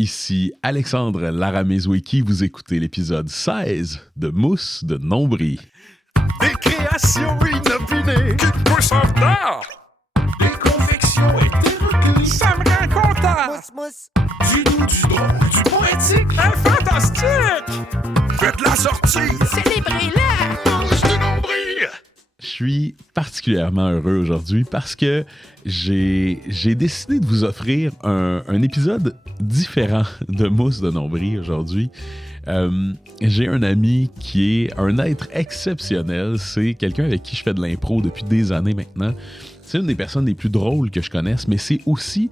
Ici Alexandre Laramezoueki, vous écoutez l'épisode 16 de Mousse de Nombril. Des créations inopinées qui te poussent en retard. Des convictions hétéroclites, ça me rend content. Mousse, mousse. Du doux, du drôle, du poétique, un fantastique. Faites la sortie. Célébrez-la. Mousse de Nombril. Je suis particulièrement heureux aujourd'hui parce que j'ai décidé de vous offrir un épisode différent de Mousse de Nombril aujourd'hui. J'ai un ami qui est un être exceptionnel. C'est quelqu'un avec qui je fais de l'impro depuis des années maintenant. C'est une des personnes les plus drôles que je connaisse, mais c'est aussi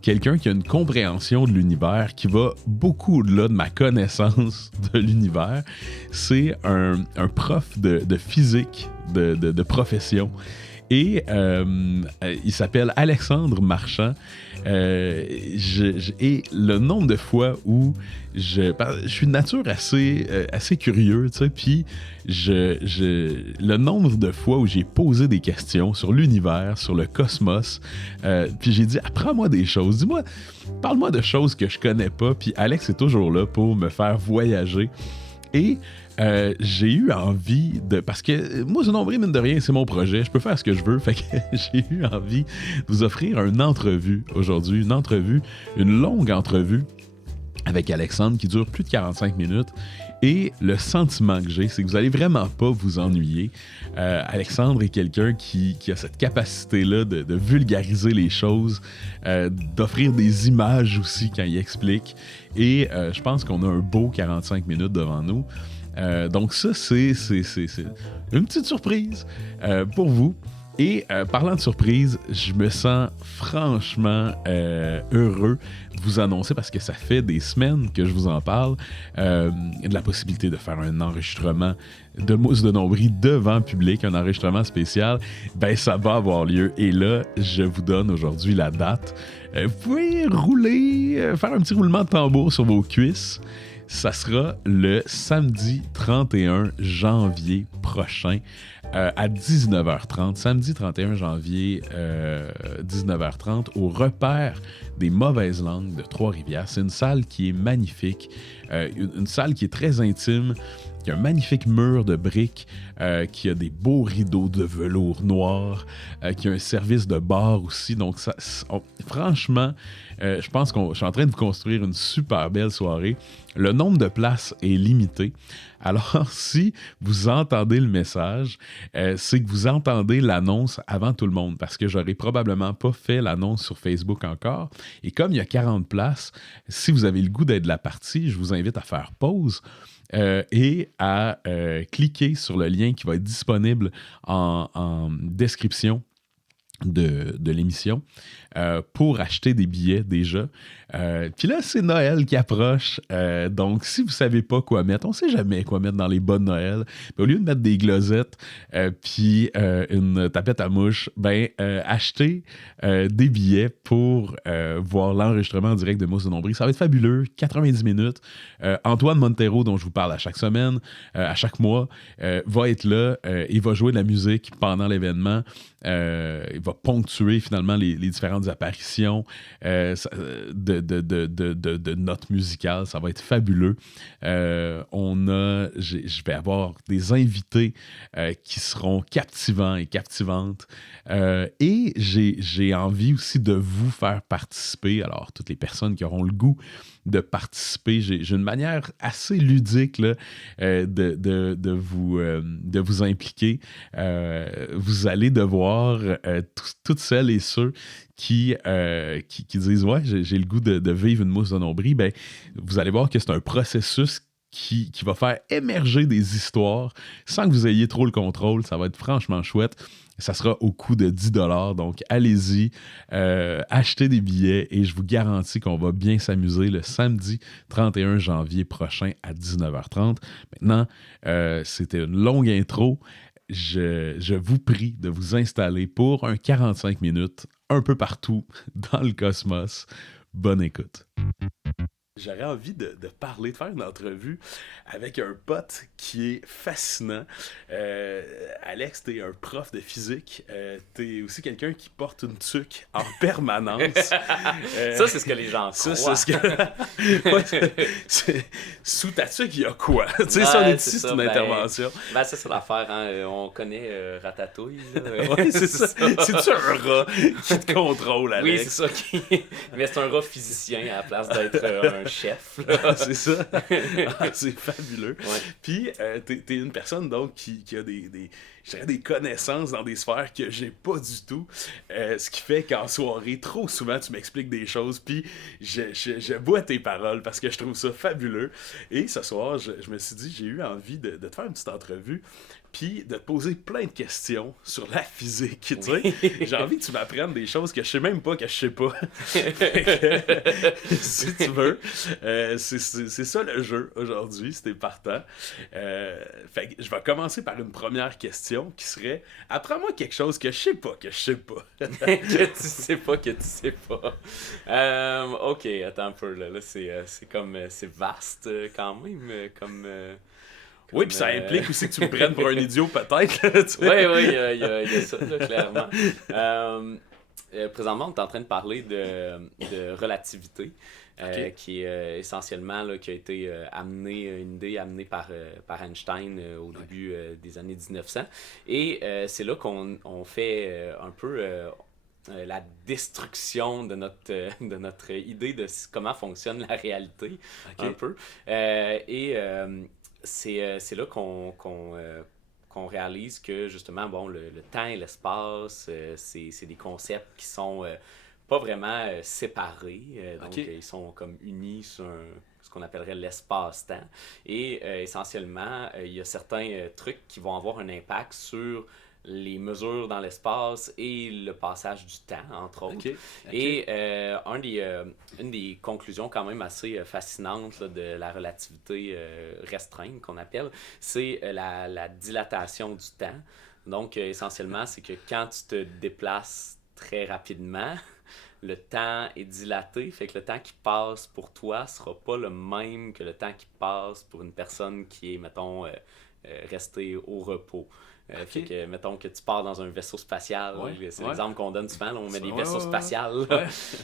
quelqu'un qui a une compréhension de l'univers qui va beaucoup au-delà de ma connaissance de l'univers. C'est un prof de physique de profession. Et il s'appelle Alexandre Marchand. Et le nombre de fois où je suis de nature assez curieux, tu sais, puis le nombre de fois où j'ai posé des questions sur l'univers, sur le cosmos, puis j'ai dit, apprends-moi des choses, dis-moi, parle-moi de choses que je connais pas, puis Alex est toujours là pour me faire voyager. Et j'ai eu envie de... Parce que moi, ce nombril, mine de rien, c'est mon projet. Je peux faire ce que je veux. Fait que j'ai eu envie de vous offrir une entrevue aujourd'hui. Une longue entrevue avec Alexandre qui dure plus de 45 minutes. Et le sentiment que j'ai, c'est que vous allez vraiment pas vous ennuyer. Alexandre est quelqu'un qui a cette capacité-là de vulgariser les choses, d'offrir des images aussi quand il explique. Et je pense qu'on a un beau 45 minutes devant nous. Donc ça, c'est une petite surprise pour vous. Et parlant de surprise, je me sens franchement heureux de vous annoncer, parce que ça fait des semaines que je vous en parle, de la possibilité de faire un enregistrement de Mousse de Nombril devant public, un enregistrement spécial. Ben ça va avoir lieu, et là, je vous donne aujourd'hui la date. Vous pouvez rouler, faire un petit roulement de tambour sur vos cuisses. Ça sera le samedi 31 janvier prochain à 19h30. Samedi 31 janvier, 19h30, au Repère des Mauvaises Langues de Trois-Rivières. C'est une salle qui est magnifique, une salle qui est très intime, qui a un magnifique mur de briques, qui a des beaux rideaux de velours noir, qui a un service de bar aussi. Donc, franchement, je pense que je suis en train de vous construire une super belle soirée. Le nombre de places est limité. Alors, si vous entendez le message, c'est que vous entendez l'annonce avant tout le monde, parce que j'aurais probablement pas fait l'annonce sur Facebook encore. Et comme il y a 40 places, si vous avez le goût d'être de la partie, je vous invite à faire pause. Et à cliquer sur le lien qui va être disponible en description de l'émission pour acheter des billets déjà. Puis là, c'est Noël qui approche. Donc, si vous savez pas quoi mettre, on sait jamais quoi mettre dans les bas de Noël. Mais au lieu de mettre des glosettes puis une tapette à mouche, achetez des billets pour voir l'enregistrement en direct de Mousse de Nombril. Ça va être fabuleux. 90 minutes. Antoine Montero, dont je vous parle à chaque semaine, à chaque mois, va être là. Il va jouer de la musique pendant l'événement. Il va ponctuer finalement les différentes apparitions de notes musicales. Ça va être fabuleux. Je vais avoir des invités qui seront captivants et captivantes. Et j'ai envie aussi de vous faire participer. Alors, toutes les personnes qui auront le goût de participer, j'ai une manière assez ludique là, de vous impliquer. Vous allez devoir, toutes celles et ceux qui disent « Ouais, j'ai le goût de vivre une mousse de nombril », ben, vous allez voir que c'est un processus qui va faire émerger des histoires sans que vous ayez trop le contrôle. Ça va être franchement chouette. Ça sera au coût de 10$. Donc, allez-y, achetez des billets et je vous garantis qu'on va bien s'amuser le samedi 31 janvier prochain à 19h30. Maintenant, c'était une longue intro. Je vous prie de vous installer pour un 45 minutes un peu partout dans le cosmos. Bonne écoute. j'aurais envie de parler, de faire une entrevue avec un pote qui est fascinant. Alex, t'es un prof de physique. T'es aussi quelqu'un qui porte une tuque en permanence. Ça, c'est ce que les gens croient. Ça, c'est ce que... Ouais, sous ta tuque, il y a quoi? Tu sais, si on est ici, c'est une intervention. Ben, ça, c'est l'affaire. Hein? On connaît Ratatouille. Ouais, c'est ça. C'est-tu un rat qui te contrôle, Alex? Oui, c'est ça. Mais c'est un rat physicien à la place d'être un chef. C'est ça. C'est fabuleux. Ouais. Puis, t'es une personne donc qui a je dirais des connaissances dans des sphères que j'ai pas du tout. Ce qui fait qu'en soirée, trop souvent, tu m'expliques des choses. Puis, je bois tes paroles parce que je trouve ça fabuleux. Et ce soir, je me suis dit, j'ai eu envie de te faire une petite entrevue. Puis de te poser plein de questions sur la physique, tu sais. J'ai envie que tu m'apprennes des choses que je sais même pas que je sais pas. Si tu veux, c'est ça le jeu aujourd'hui, si t'es partant. Fait que je vais commencer par une première question qui serait « Apprends-moi quelque chose que je sais pas, que je sais pas. » Que tu sais pas, que tu sais pas. Ok, attends un peu, là c'est comme, c'est vaste quand même, comme... Oui, puis ça implique aussi que tu me prennes pour un idiot, peut-être. Oui, il y a ça, là, clairement. Présentement, on est en train de parler de relativité, Okay. qui est essentiellement, là, qui a été une idée amenée par Einstein au début des années 1900. Et c'est là qu'on fait un peu... la destruction de notre idée de comment fonctionne la réalité, un peu. C'est là qu'on réalise que, justement, bon, le temps et l'espace, c'est des concepts qui sont pas vraiment séparés. Donc, ils sont comme unis sur ce qu'on appellerait l'espace-temps. Et essentiellement, il y a certains trucs qui vont avoir un impact sur les mesures dans l'espace et le passage du temps, entre autres. Okay. Et une des conclusions quand même assez fascinantes là, de la relativité restreinte qu'on appelle, c'est la dilatation du temps. Donc, essentiellement, c'est que quand tu te déplaces très rapidement, le temps est dilaté, fait que le temps qui passe pour toi sera pas le même que le temps qui passe pour une personne qui est, mettons, restée au repos. Fait que, mettons que tu pars dans un vaisseau spatial, c'est l'exemple qu'on donne souvent, là, on met des vaisseaux spatials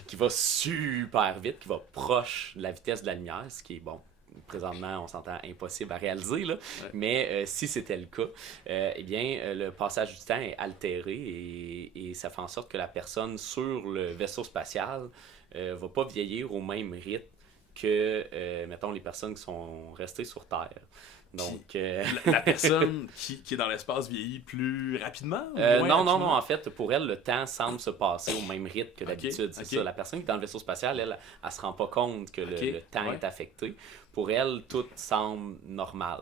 qui va super vite, qui va proche de la vitesse de la lumière, ce qui est, bon, présentement, on s'entend impossible à réaliser, là. Mais si c'était le cas, eh bien, le passage du temps est altéré et ça fait en sorte que la personne sur le vaisseau spatial va pas vieillir au même rythme que, mettons, les personnes qui sont restées sur Terre. Donc, la personne qui est dans l'espace vieillit plus rapidement? Non, en fait, pour elle, le temps semble se passer au même rythme que d'habitude. C'est ça. La personne qui est dans le vaisseau spatial, elle se rend pas compte que le temps est affecté. Pour elle, tout semble normal.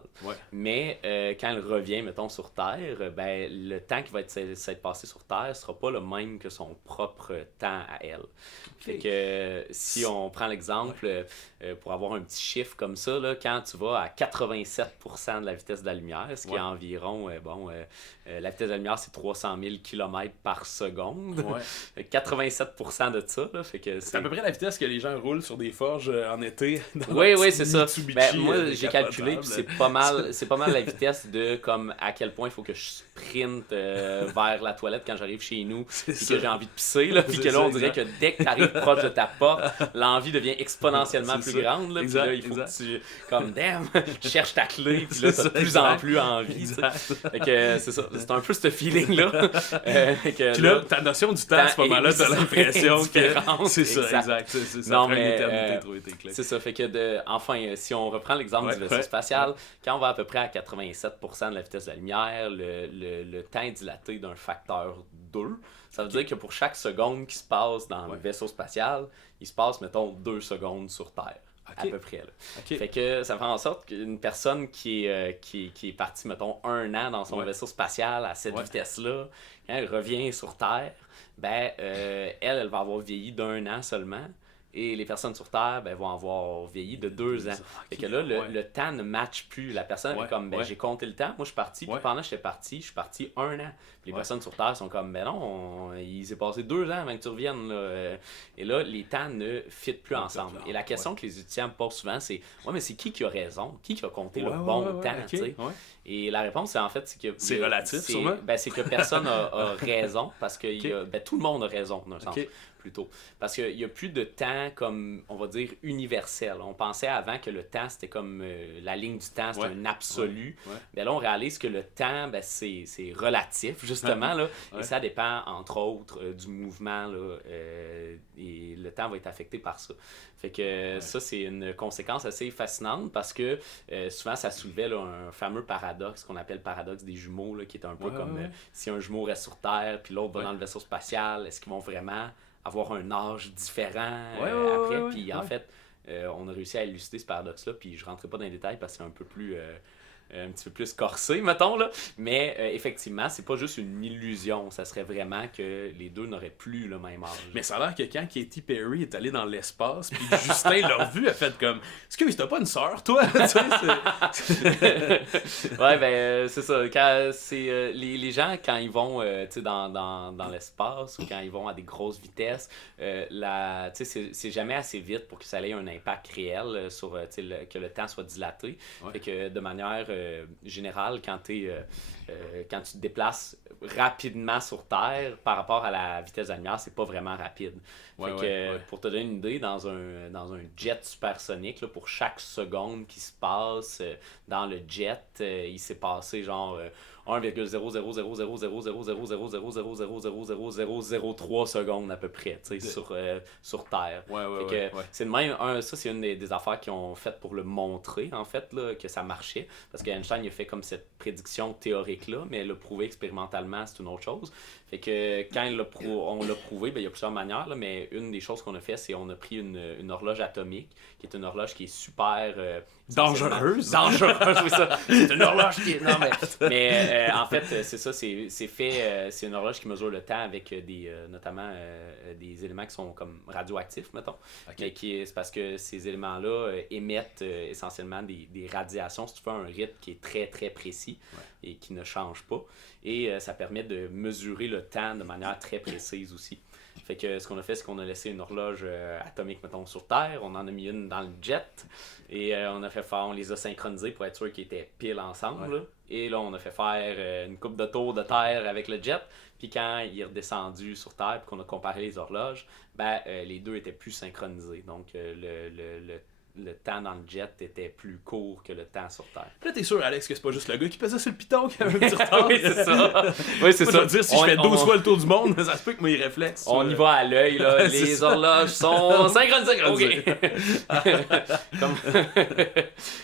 Mais quand elle revient, mettons, sur Terre, ben, le temps qui va s'être passé sur Terre sera pas le même que son propre temps à elle. Fait que si on prend l'exemple, pour avoir un petit chiffre comme ça, là, quand tu vas à 87% de la vitesse de la lumière, ce qui est environ, la vitesse de la lumière, c'est 300 000 km par seconde. 87% de ça, là, fait que c'est à peu près la vitesse que les gens roulent sur des forges en été. Oui, c'est ça. Ben, moi, j'ai calculé, puis c'est pas mal la vitesse de comme à quel point il faut que je sprinte vers la toilette quand j'arrive chez nous, puis que j'ai envie de pisser, là, puis que là, on dirait que dès que tu arrives proche de ta porte, l'envie devient exponentiellement plus grande, là, puis là, il faut que tu, comme, damn, tu cherches ta clé, puis là, tu as de plus en plus envie. Fait que c'est ça, c'est un peu ce feeling-là. Puis là, ta notion du temps, à ce moment-là, t'as l'impression que... C'est ça, exact. Ça non, prend une mais éternité de trouver tes clés. C'est ça, fait que, enfin, si on reprend l'exemple du vaisseau spatial, quand on va à peu près à 87% de la vitesse de la lumière, le temps est dilaté d'un facteur 2. Ça veut dire que pour chaque seconde qui se passe dans le vaisseau spatial, il se passe, mettons, 2 secondes sur Terre. À peu près. Là. Fait que ça fait en sorte qu'une personne qui est partie, mettons, 1 an dans son vaisseau spatial à cette vitesse-là, quand elle revient sur Terre, ben, elle va avoir vieilli d'1 an seulement. et les personnes sur Terre vont avoir vieilli de 2 ans. Fait que là, le temps ne matche plus. La personne est comme, j'ai compté le temps, moi je suis parti, puis pendant que j'étais parti, je suis parti 1 an. Puis les personnes sur Terre sont comme, mais non, il s'est passé 2 ans avant que tu reviennes. Là. Et là, les temps ne fit plus ensemble. Et la question que les étudiants me posent souvent, c'est, mais c'est qui a raison? Qui a compté le bon temps? Okay. Et la réponse, c'est en fait, c'est que... C'est relatif, sûrement? C'est que personne a raison, parce que tout le monde a raison, d'un sens. Plutôt. Parce qu'il n'y a plus de temps comme, on va dire, universel. On pensait avant que le temps, c'était comme la ligne du temps, c'était un absolu. Mais là, on réalise que le temps, c'est relatif, justement. Là, et ça dépend, entre autres, du mouvement. Là, et le temps va être affecté par ça. Fait que ça, c'est une conséquence assez fascinante parce que souvent, ça soulevait là, un fameux paradoxe qu'on appelle le paradoxe des jumeaux, là, qui est un peu comme si un jumeau reste sur Terre puis l'autre va dans le vaisseau spatial, est-ce qu'ils vont vraiment avoir un âge différent après? Puis en fait, on a réussi à élucider ce paradoxe-là, puis je ne rentrerai pas dans les détails parce que c'est un peu plus... un petit peu plus corsé, mettons, là. Mais effectivement, c'est pas juste une illusion. Ça serait vraiment que les deux n'auraient plus le même âge. Mais ça a l'air que quand Katy Perry est allée dans l'espace, puis Justin l'a vu, a fait comme « Excuse, t'as pas une sœur, toi? » Ouais, ben, c'est ça. Quand les gens, quand ils vont dans l'espace ou quand ils vont à des grosses vitesses, c'est jamais assez vite pour que ça ait un impact réel sur que le temps soit dilaté. Fait que de manière générale, quand tu te déplaces rapidement sur Terre par rapport à la vitesse de la lumière, c'est pas vraiment rapide. Pour te donner une idée, dans un jet supersonique, là, pour chaque seconde qui se passe dans le jet, il s'est passé genre 1,00000000000000003 secondes à peu près sur Terre. C'est de même, ça c'est une des affaires qu'ils ont fait pour le montrer en fait là, que ça marchait, parce qu'Einstein il a fait comme cette prédiction théorique là, mais le prouver expérimentalement c'est une autre chose. Fait que quand on l'a prouvé, il y a plusieurs manières, là, mais une des choses qu'on a fait, c'est on a pris une horloge atomique, qui est une horloge qui est super... dangereuse, oui, ça. C'est une horloge qui est... Non, mais en fait, c'est ça, c'est une horloge qui mesure le temps avec notamment des éléments qui sont comme radioactifs, mettons. Mais c'est parce que ces éléments-là émettent essentiellement des radiations, si tu fais un rythme qui est très, très précis et qui ne change pas. Et ça permet de mesurer le temps de manière très précise aussi. Fait que ce qu'on a fait, c'est qu'on a laissé une horloge atomique, mettons, sur Terre. On en a mis une dans le jet. Et on les a synchronisés pour être sûr qu'ils étaient pile ensemble. Là. Et là, on a fait faire une coupe de tours de Terre avec le jet. Puis quand il est redescendu sur Terre, puis qu'on a comparé les horloges, les deux étaient plus synchronisés. Donc, le temps dans le jet était plus court que le temps sur Terre. Puis là, t'es sûr, Alex, que c'est pas juste le gars qui pesait sur le piton qui avait un petit retard? Oui, c'est ça. Oui, c'est ça. Je veux dire, si je fais 12 fois le tour du monde, ça se peut que mes réflexes... On y va à l'œil, là. Les horloges sont synchronisées.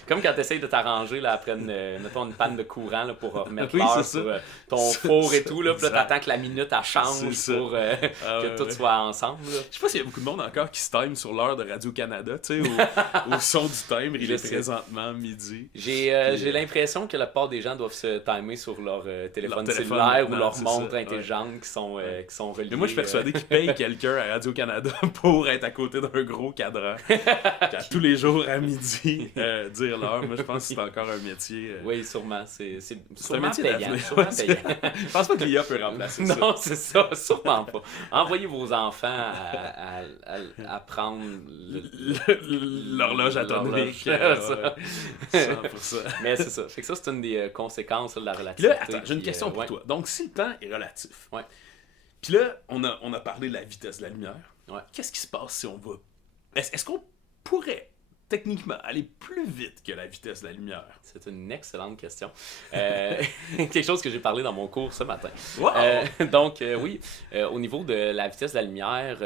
Comme quand t'essayes de t'arranger là, après mettons une panne de courant là, pour remettre l'heure sur ton four et tout. Là, puis là, t'attends que la minute elle change pour que tout soit ensemble. Là. Je sais pas s'il y a beaucoup de monde encore qui se time sur l'heure de Radio-Canada, tu sais, au son du timbre, il est présentement midi. J'ai l'impression que la plupart des gens doivent se timer sur leur téléphone cellulaire ou leur montre intelligente qui sont reliées. Mais moi, je suis persuadé qu'ils payent quelqu'un à Radio-Canada pour être à côté d'un gros cadran. À tous les jours à midi, dire l'heure. Moi, je pense que c'est encore un métier. Oui, sûrement. C'est un métier payant. Je pense pas que l'IA peut remplacer ça. Non, c'est ça. Sûrement pas. Envoyez vos enfants à prendre l'horloge atomique. 100%. Mais c'est ça. Fait que ça, c'est une des conséquences de la relativité. Là, attends, j'ai une question pour toi. Donc, si le temps est relatif, puis là, on a parlé de la vitesse de la lumière. Qu'est-ce qui se passe si on va... Est-ce qu'on pourrait techniquement aller plus vite que la vitesse de la lumière? C'est une excellente question. Quelque chose que j'ai parlé dans mon cours ce matin. Wow! Donc, oui, au niveau de la vitesse de la lumière,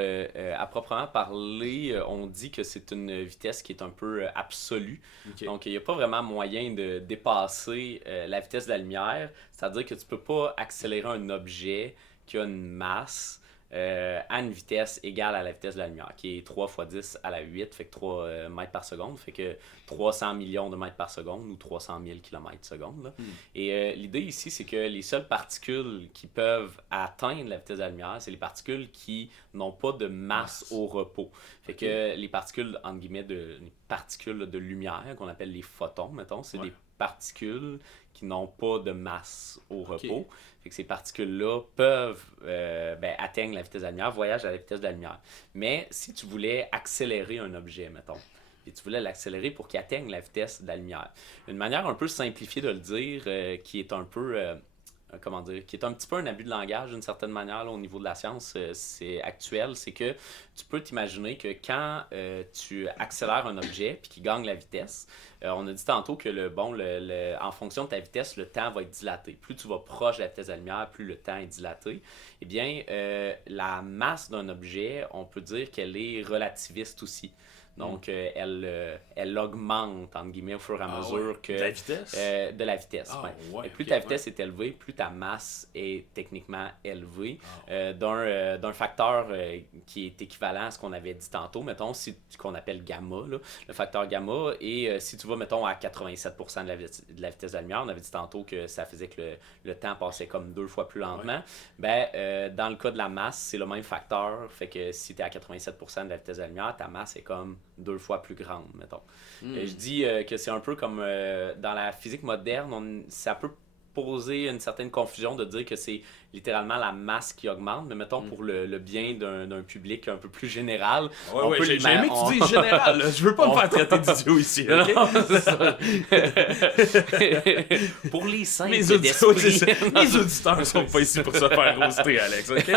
à proprement parler, on dit que c'est une vitesse qui est un peu absolue. Okay. Donc, il n'y a pas vraiment moyen de dépasser la vitesse de la lumière. C'est-à-dire que tu ne peux pas accélérer un objet qui a une masse à une vitesse égale à la vitesse de la lumière, qui est 3 fois 10 à la 8, fait que 3 mètres par seconde, fait que 300 millions de mètres par seconde ou 300 000 kilomètres seconde. Là. Et l'idée ici, c'est que les seules particules qui peuvent atteindre la vitesse de la lumière, c'est les particules qui n'ont pas de masse au repos. Fait que les particules, entre guillemets, les particules de lumière, qu'on appelle les photons, mettons, c'est des particules qui n'ont pas de masse au repos. Fait que ces particules-là peuvent atteindre la vitesse de la lumière, voyagent à la vitesse de la lumière. Mais si tu voulais accélérer un objet, mettons, et tu voulais l'accélérer pour qu'il atteigne la vitesse de la lumière, une manière un peu simplifiée de le dire, qui est un peu... qui est un petit peu un abus de langage d'une certaine manière là, au niveau de la science c'est actuel, c'est que tu peux t'imaginer que quand tu accélères un objet puis qu'il gagne la vitesse, on a dit tantôt que en fonction de ta vitesse, le temps va être dilaté. Plus tu vas proche de la vitesse de la lumière, plus le temps est dilaté. Eh bien, la masse d'un objet, on peut dire qu'elle est relativiste aussi. Donc, elle augmente, entre guillemets, au fur et à mesure que... De la vitesse? De la vitesse, et plus ta vitesse est élevée, plus ta masse est techniquement élevée. D'un facteur qui est équivalent à ce qu'on avait dit tantôt, mettons, qu'on appelle gamma, là, le facteur gamma. Et si tu vas, mettons, à 87% de la vitesse de la lumière, on avait dit tantôt que ça faisait que le temps passait comme 2 fois plus lentement. Dans le cas de la masse, c'est le même facteur. Fait que si tu es à 87% de la vitesse de la lumière, ta masse est comme 2 fois plus grande, mettons. Je dis que c'est un peu comme dans la physique moderne, ça peut poser une certaine confusion de dire que c'est littéralement la masse qui augmente, mais mettons pour le bien d'un public un peu plus général. J'ai aimé que tu dises général, là. Je veux pas me faire traiter d'idiot ici. Okay? Pour les simples les auditeurs sont pas ici pour se faire roaster, Alex. Okay?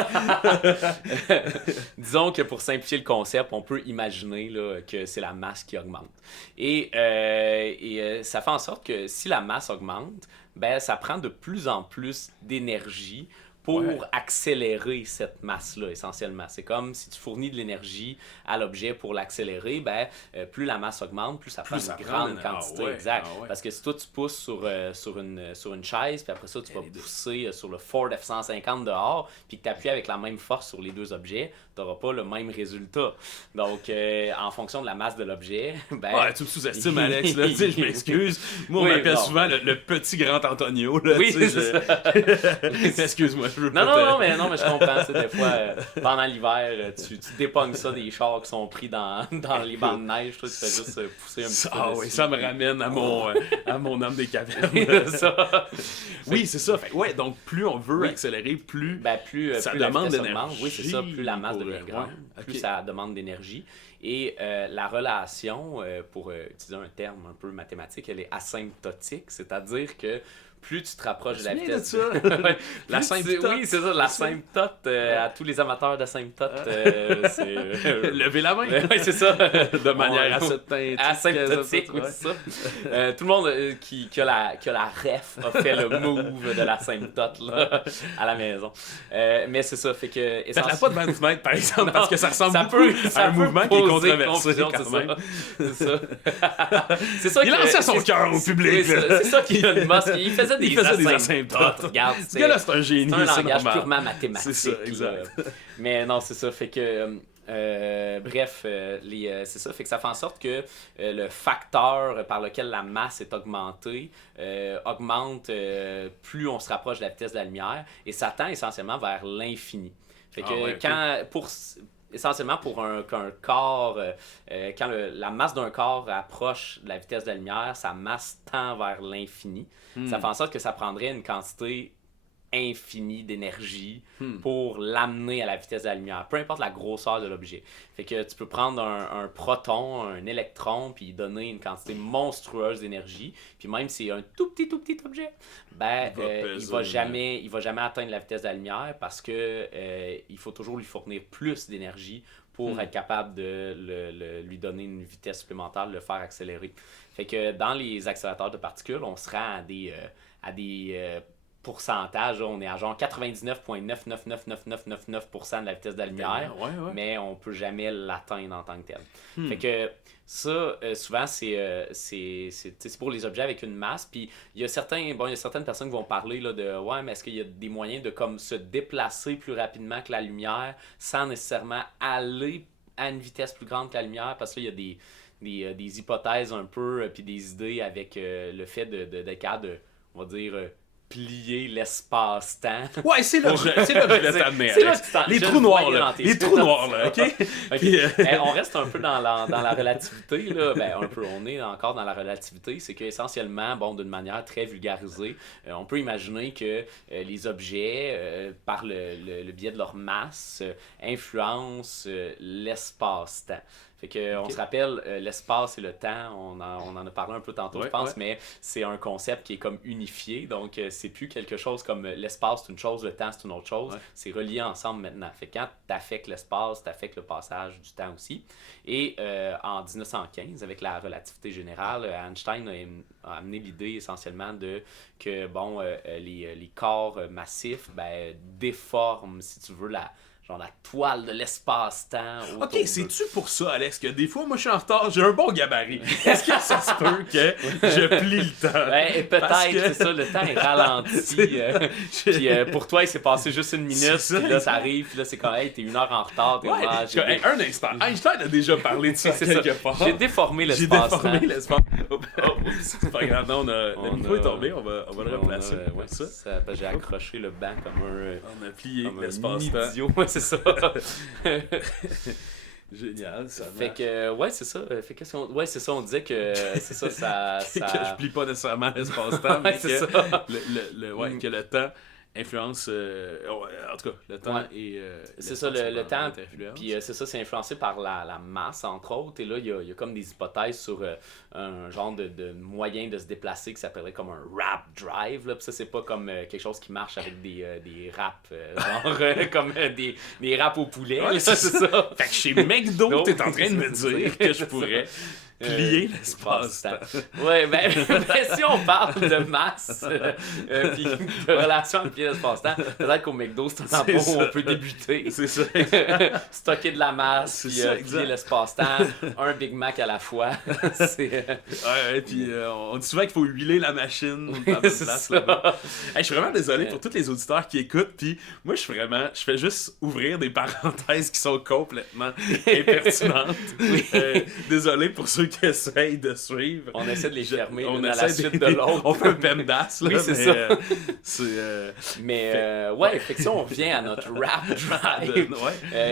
Disons que pour simplifier le concept, on peut imaginer là, que c'est la masse qui augmente. Et ça fait en sorte que si la masse augmente, ça prend de plus en plus d'énergie pour accélérer cette masse-là, essentiellement. C'est comme si tu fournis de l'énergie à l'objet pour l'accélérer, plus la masse augmente, plus ça prend une grande quantité. Exact. Parce que si toi, tu pousses sur une chaise, puis après ça, tu vas pousser sur le Ford F-150 dehors, puis que tu appuies avec la même force sur les deux objets, tu n'auras pas le même résultat. Donc, en fonction de la masse de l'objet... tu me sous-estimes, Alex. Là, je m'excuse. Moi, on m'appelle souvent le petit grand Antonio. Là, c'est ça. Excuse-moi. Non, mais je comprends. Des fois, pendant l'hiver, tu dépognes ça des chars qui sont pris dans les bancs de neige. Toi, tu fais juste pousser un petit peu dessus. Ça me ramène à mon homme des cavernes. Oui, c'est ça. Donc, plus on veut accélérer, plus ça demande d'énergie. Oui, c'est ça. Plus la masse devient grande, plus ça demande d'énergie. Et la relation, pour utiliser un terme un peu mathématique, elle est asymptotique, c'est-à-dire que plus tu te rapproches de la vitesse... L'asymptote. Oui, c'est ça, l'asymptote. À tous les amateurs d'asymptote, c'est... Levez la main. Oui, c'est ça. De manière asymptotique, oui, c'est ça. Tout le monde qui a la ref a fait le move de l'asymptote là, à la maison. Mais c'est ça, fait que... Faites-la pas devant une fenêtre, par exemple, parce que ça ressemble à un mouvement qui est controversé. C'est ça. C'est ça. Il lançait son cœur au public. C'est ça qui a une masse. Il faisait des asymptotes. Regarde, ce gars-là, c'est un génie. C'est un langage purement mathématique. C'est ça, exact. Mais non, c'est ça. Fait que... c'est ça, fait que ça fait en sorte que le facteur par lequel la masse est augmentée augmente plus on se rapproche de la vitesse de la lumière et ça tend essentiellement vers l'infini. Fait que essentiellement pour qu'un corps, quand la masse d'un corps approche de la vitesse de la lumière, sa masse tend vers l'infini. Ça fait en sorte que ça prendrait une quantité infinie d'énergie pour l'amener à la vitesse de la lumière, peu importe la grosseur de l'objet. Fait que tu peux prendre un proton, un électron, puis donner une quantité monstrueuse d'énergie, puis même si c'est un tout petit objet, il va jamais atteindre la vitesse de la lumière parce que il faut toujours lui fournir plus d'énergie pour être capable de lui donner une vitesse supplémentaire, de le faire accélérer. Fait que dans les accélérateurs de particules, on se rend à des pourcentage, là, on est à genre 99,9999999% de la vitesse de la lumière, mais on peut jamais l'atteindre en tant que tel. Fait que ça, souvent, c'est pour les objets avec une masse. Puis il y a certaines personnes qui vont parler là, de mais est-ce qu'il y a des moyens de comme se déplacer plus rapidement que la lumière sans nécessairement aller à une vitesse plus grande que la lumière? Parce que là, il y a des hypothèses un peu, puis des idées avec le fait d'être capable de, on va dire, plier l'espace-temps. Ouais, c'est là que je voulais t'amener. Les trous noirs, là. Les trous noirs, là, OK? Puis, on reste un peu dans la relativité, là. Ben, un peu, on est encore dans la relativité. C'est qu'essentiellement, bon, d'une manière très vulgarisée, on peut imaginer que les objets, par le biais de leur masse, influencent l'espace-temps. Fait que, on se rappelle, l'espace et le temps, on en a parlé un peu tantôt, je pense, mais c'est un concept qui est comme unifié. Donc, c'est plus quelque chose comme l'espace, c'est une chose, le temps, c'est une autre chose. Ouais. C'est relié ensemble maintenant. Fait que quand tu affectes l'espace, tu affectes le passage du temps aussi. Et en 1915, avec la relativité générale, Einstein a amené l'idée essentiellement que les corps massifs déforment, si tu veux, la toile de l'espace-temps. Ok, c'est-tu pour ça, Alex, que des fois, moi, je suis en retard, j'ai un bon gabarit. Est-ce que ça se peut que je plie le temps? Peut-être, c'est ça, le temps est ralenti. Puis pour toi, il s'est passé juste une minute, puis là, ça arrive, puis là, c'est comme, hey, t'es 1 heure en retard. Un instant, Einstein a déjà parlé de ça quelque part. J'ai déformé l'espace-temps. C'est pas grave, non, le micro est tombé, on va le replacer. J'ai accroché le banc comme un... On a plié l'espace-temps. C'est ça. Génial, ça marche. Fait que, c'est ça. C'est ça, on disait que c'est ça. Que je plie pas nécessairement l'espace-temps, mais que, que le temps influence. En tout cas, le temps et. C'est ça, le temps. Puis c'est ça, c'est influencé par la masse, entre autres. Et là, il y a comme des hypothèses sur un genre de moyen de se déplacer qui s'appellerait comme un rap drive. Là. Puis ça, c'est pas comme quelque chose qui marche avec des raps, comme des raps au poulet. Ouais, c'est ça. Fait que chez McDo, t'es en train de me dire que je pourrais plier l'espace-temps. Ouais, si on parle de masse puis de relation avec l'espace-temps, peut-être qu'au McDo, c'est un endroit où on peut débuter. C'est ça. Stocker de la masse, puis plier l'espace-temps, un Big Mac à la fois. Puis on dit souvent qu'il faut huiler la machine dans la place là-bas. Je suis vraiment désolé pour tous les auditeurs qui écoutent, puis moi je fais juste ouvrir des parenthèses qui sont complètement impertinentes. Désolé pour ceux qui essayent de suivre. On essaie de les fermer l'une à la suite de l'autre. On fait un PEMDAS, là. Oui, c'est ça. Fait que si on revient à notre rap drive,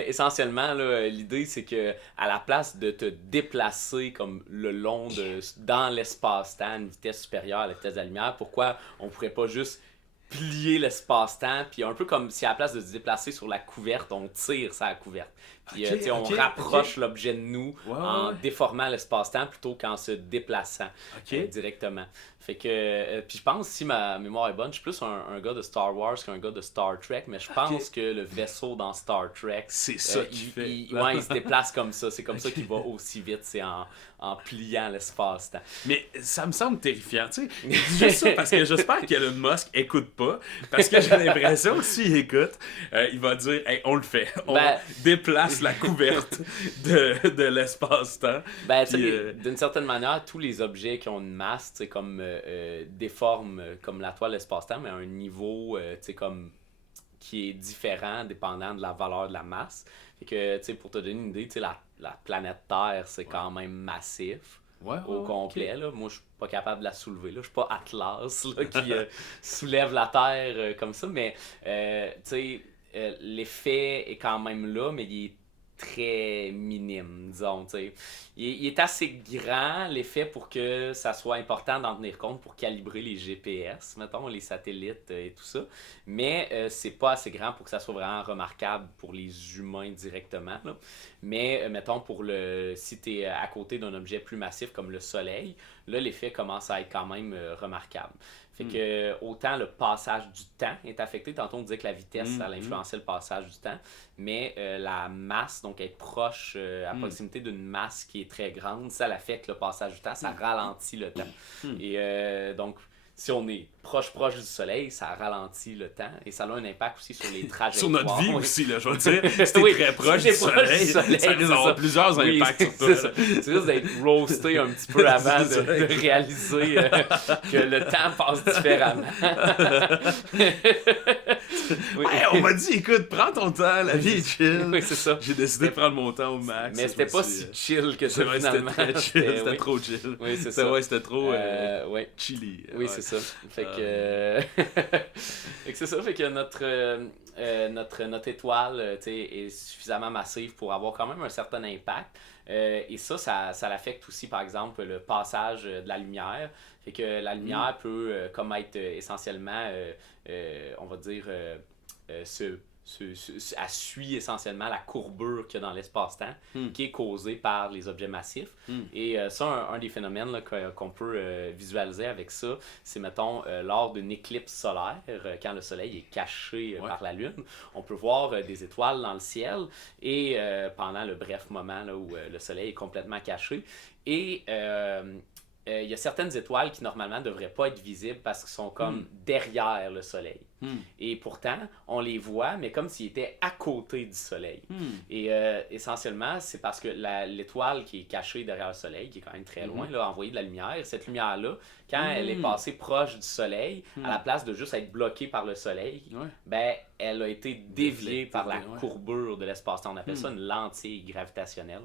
essentiellement, là, l'idée, c'est que à la place de te déplacer comme le long dans l'espace-temps à une vitesse supérieure à la vitesse de la lumière, pourquoi on pourrait pas juste plier l'espace-temps, puis un peu comme si à la place de se déplacer sur la couverte, on tire sur la couverte. Puis on rapproche l'objet de nous en déformant l'espace-temps plutôt qu'en se déplaçant directement. Fait que, puis je pense, si ma mémoire est bonne, je suis plus un gars de Star Wars qu'un gars de Star Trek, mais je pense que le vaisseau dans Star Trek, c'est ça qu'il fait. Il se déplace comme ça. C'est comme ça qu'il va aussi vite, c'est en pliant l'espace-temps. Mais ça me semble terrifiant, tu sais. Juste ça parce que j'espère qu'Elon Musk écoute pas, parce que j'ai l'impression que s'il écoute, il va dire, hey, on le fait. On déplace la couverte de l'espace-temps. D'une certaine manière, tous les objets qui ont une masse, comme déforment comme la toile de l'espace-temps, mais à un niveau comme qui est différent dépendant de la valeur de la masse. Fait que, pour te donner une idée, la planète Terre, c'est quand même massif. Au complet. Là. Moi, je suis pas capable de la soulever. Là. Je suis pas Atlas là, qui soulève la Terre comme ça, mais l'effet est quand même là, mais il est très minime, disons. Il est assez grand, l'effet, pour que ça soit important d'en tenir compte pour calibrer les GPS, mettons, les satellites et tout ça. Mais c'est pas assez grand pour que ça soit vraiment remarquable pour les humains directement. Là. Mais, mettons, si tu es à côté d'un objet plus massif comme le Soleil, là, l'effet commence à être quand même remarquable. Fait que autant le passage du temps est affecté. Tantôt, on disait que la vitesse, ça influençait le passage du temps. Mais la masse, donc être proche à proximité d'une masse qui est très grande, ça affecte le passage du temps, ça ralentit le temps. Et donc, si on est proche du soleil, ça ralentit le temps et ça a un impact aussi sur les trajectoires. Sur notre vie aussi, là, je veux dire. Si t'es très proche du soleil, ça risque d'avoir plusieurs impacts sur toi. Tu risques d'être roasté un petit peu avant de réaliser que le temps passe différemment. Ouais, on m'a dit, écoute, prends ton temps, la vie est chill. Oui, c'est ça. J'ai décidé de prendre mon temps au max. Mais c'était pas si chill que ça, finalement. C'était très chill, c'était trop chill. Oui, c'est ça. Ouais, c'était trop ouais. chilly. Oui, c'est ça. Fait que... fait que c'est ça, fait que notre étoile est suffisamment massive pour avoir quand même un certain impact. Et ça l'affecte aussi, par exemple, le passage de la lumière. Fait que la lumière peut comme être essentiellement, on va dire, elle suit essentiellement la courbure qu'il y a dans l'espace-temps qui est causée par les objets massifs. Et ça, un des phénomènes là, qu'on peut visualiser avec ça, c'est, mettons, lors d'une éclipse solaire, quand le soleil est caché par la lune, on peut voir des étoiles dans le ciel et pendant le bref moment là, où le soleil est complètement caché. Et il y a certaines étoiles qui normalement ne devraient pas être visibles parce qu'elles sont comme derrière le soleil. Et pourtant, on les voit, mais comme s'ils étaient à côté du soleil. Et essentiellement, c'est parce que l'étoile qui est cachée derrière le soleil, qui est quand même très loin, là, a envoyé de la lumière. Cette lumière-là, quand elle est passée proche du soleil, à la place de juste être bloquée par le soleil, ben, elle a été déviée par la courbure de l'espace-temps. On appelle ça une lentille gravitationnelle.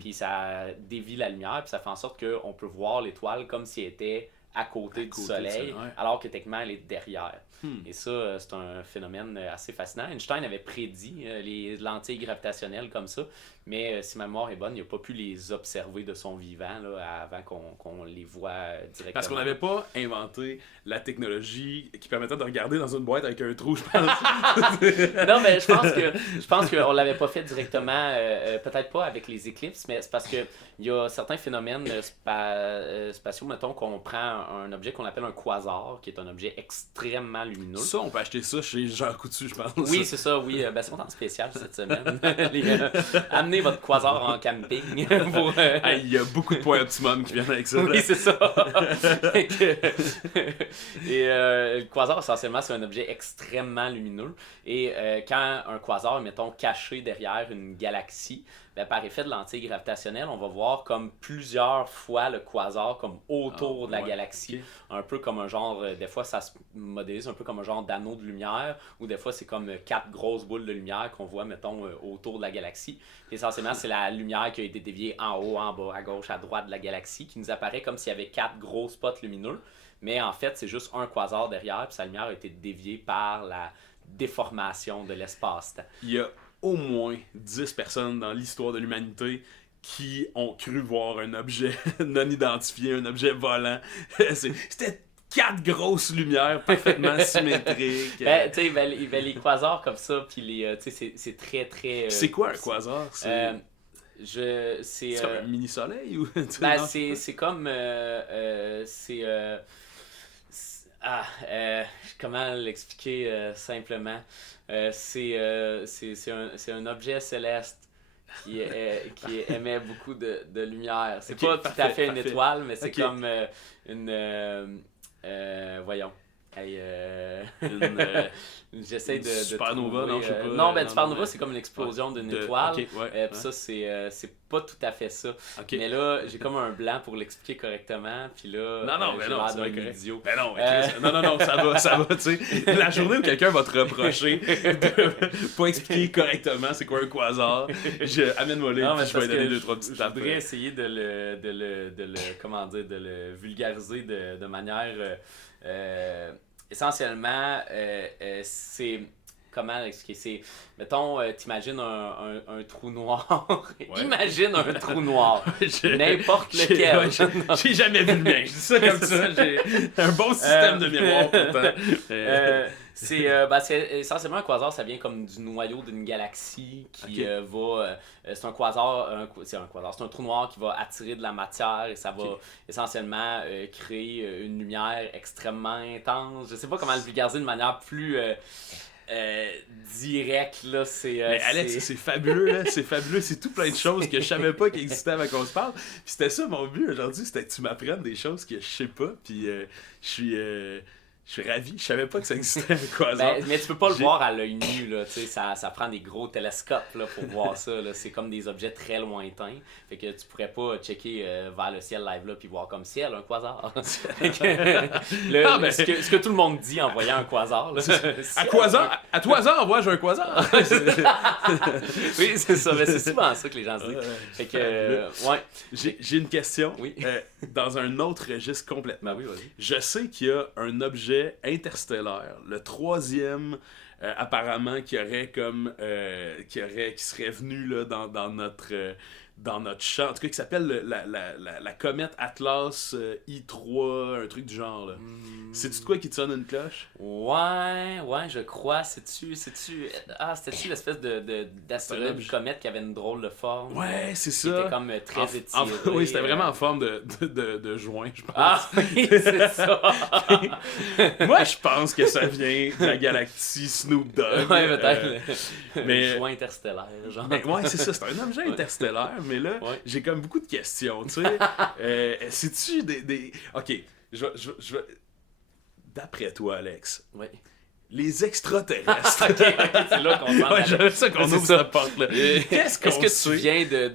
Puis ça dévie la lumière, puis ça fait en sorte qu'on peut voir l'étoile comme si elle était à côté du soleil, alors que techniquement elle est derrière. Et ça, c'est un phénomène assez fascinant. Einstein avait prédit les lentilles gravitationnelles comme ça, mais si ma mémoire est bonne, il n'a pas pu les observer de son vivant là, avant qu'on les voit directement. Parce qu'on n'avait pas inventé la technologie qui permettait de regarder dans une boîte avec un trou, je pense. Non, mais je pense qu'on ne l'avait pas fait directement, peut-être pas avec les éclipses, mais c'est parce qu'il y a certains phénomènes spatiaux, mettons qu'on prend un objet qu'on appelle un quasar, qui est un objet extrêmement lumineux. Ça, on peut acheter ça chez Jean Coutu, je pense. Oui, c'est ça, oui. Ben, c'est en spécial cette semaine. Amenez votre quasar en camping. Pour, il y a beaucoup de points optimum qui viennent avec ça. Oui, c'est ça. Et le quasar, essentiellement, c'est un objet extrêmement lumineux. Et quand un quasar est, mettons, caché derrière une galaxie, ben, par effet de lentille gravitationnelle, on va voir comme plusieurs fois le quasar comme autour de la galaxie. Okay. Un peu comme un genre, des fois ça se modélise un peu comme un genre d'anneau de lumière, ou des fois c'est comme 4 grosses boules de lumière qu'on voit, mettons, autour de la galaxie. Puis essentiellement, c'est la lumière qui a été déviée en haut, en bas, à gauche, à droite de la galaxie, qui nous apparaît comme s'il y avait 4 gros spots lumineux. Mais en fait, c'est juste un quasar derrière, puis sa lumière a été déviée par la déformation de l'espace-temps. Il y a au moins 10 personnes dans l'histoire de l'humanité qui ont cru voir un objet non identifié, un objet volant. C'était 4 grosses lumières parfaitement symétriques. Ben, tu sais, les quasars comme ça, puis c'est très, très... c'est quoi un quasar? C'est comme un mini-soleil? Ou... ben, c'est comme... comment l'expliquer simplement? C'est un objet céleste qui émet beaucoup de lumière. C'est pas tout à fait une étoile, mais c'est comme une... voyons. J'essaie de supernova, trouver, non, je sais pas. Non, ben supernova, c'est comme l'explosion d'une étoile. Okay, puis ça, c'est pas tout à fait ça. Okay. Mais là, j'ai comme un blanc pour l'expliquer correctement. Puis là, j'ai l'air d'un idiot. Ben non, ça va, tu sais. La journée où quelqu'un va te reprocher de pas expliquer correctement c'est quoi un quasar, amène-moi là, puis je vais donner 2-3 petites tapes. Je voudrais essayer de le vulgariser de manière... essentiellement, c'est... Comment l'expliquer? C'est, mettons, t'imagines un trou noir. Imagine un trou noir. N'importe lequel. J'ai jamais vu le mien. Je dis ça comme ça. J'ai un bon système de mémoire pourtant. C'est essentiellement un quasar, ça vient comme du noyau d'une galaxie qui va... c'est un quasar, c'est un trou noir qui va attirer de la matière et ça va essentiellement créer une lumière extrêmement intense. Je sais pas comment le vulgariser de manière plus direct, là, c'est... Mais Alex, c'est fabuleux, là. C'est fabuleux. C'est tout plein de choses que je savais pas qui existaient avant qu'on se parle. Puis c'était ça mon but aujourd'hui, c'était que tu m'apprennes des choses que je sais pas. Puis je suis ravi. Je savais pas que ça existait, un quasar. Mais tu peux pas le voir à l'œil nu, là. Tu sais, ça prend des gros télescopes là, pour voir ça. Là. C'est comme des objets très lointains. Fait que tu pourrais pas checker vers le ciel live là puis voir comme ciel, un quasar. Ce que tout le monde dit en voyant un quasar. Là, à tout hasard, moi j'ai un quasar. Oui, c'est ça. Mais c'est souvent ça que les gens se disent. Fait que, ouais. J'ai une question. Oui. Dans un autre registre complètement. Ben oui, vas-y. Je sais qu'il y a un objet interstellaire, le troisième apparemment qui serait venu là, dans notre champ, en tout cas qui s'appelle la comète Atlas I3, un truc du genre là. C'est-tu de quoi qui te sonne une cloche? Ouais, je crois. C'était-tu l'espèce d'astéroïde comète qui avait une drôle de forme? Ouais, c'est ça. Qui était comme très étiré. Oui, c'était vraiment en forme de joint, je pense. Ah oui, c'est ça. Moi, je pense que ça vient de la galaxie Snoop Dogg. Ouais, peut-être. Mais joint interstellaire, genre. Ouais, c'est ça. C'est un objet interstellaire, mais là, j'ai comme beaucoup de questions, tu sais. C'est-tu des... Ok, je vais... D'après toi, Alex, les extraterrestres... Ok, c'est là qu'on s'en ouais, j'aime ça qu'on ouvre cette porte-là. Est-ce que tu viens de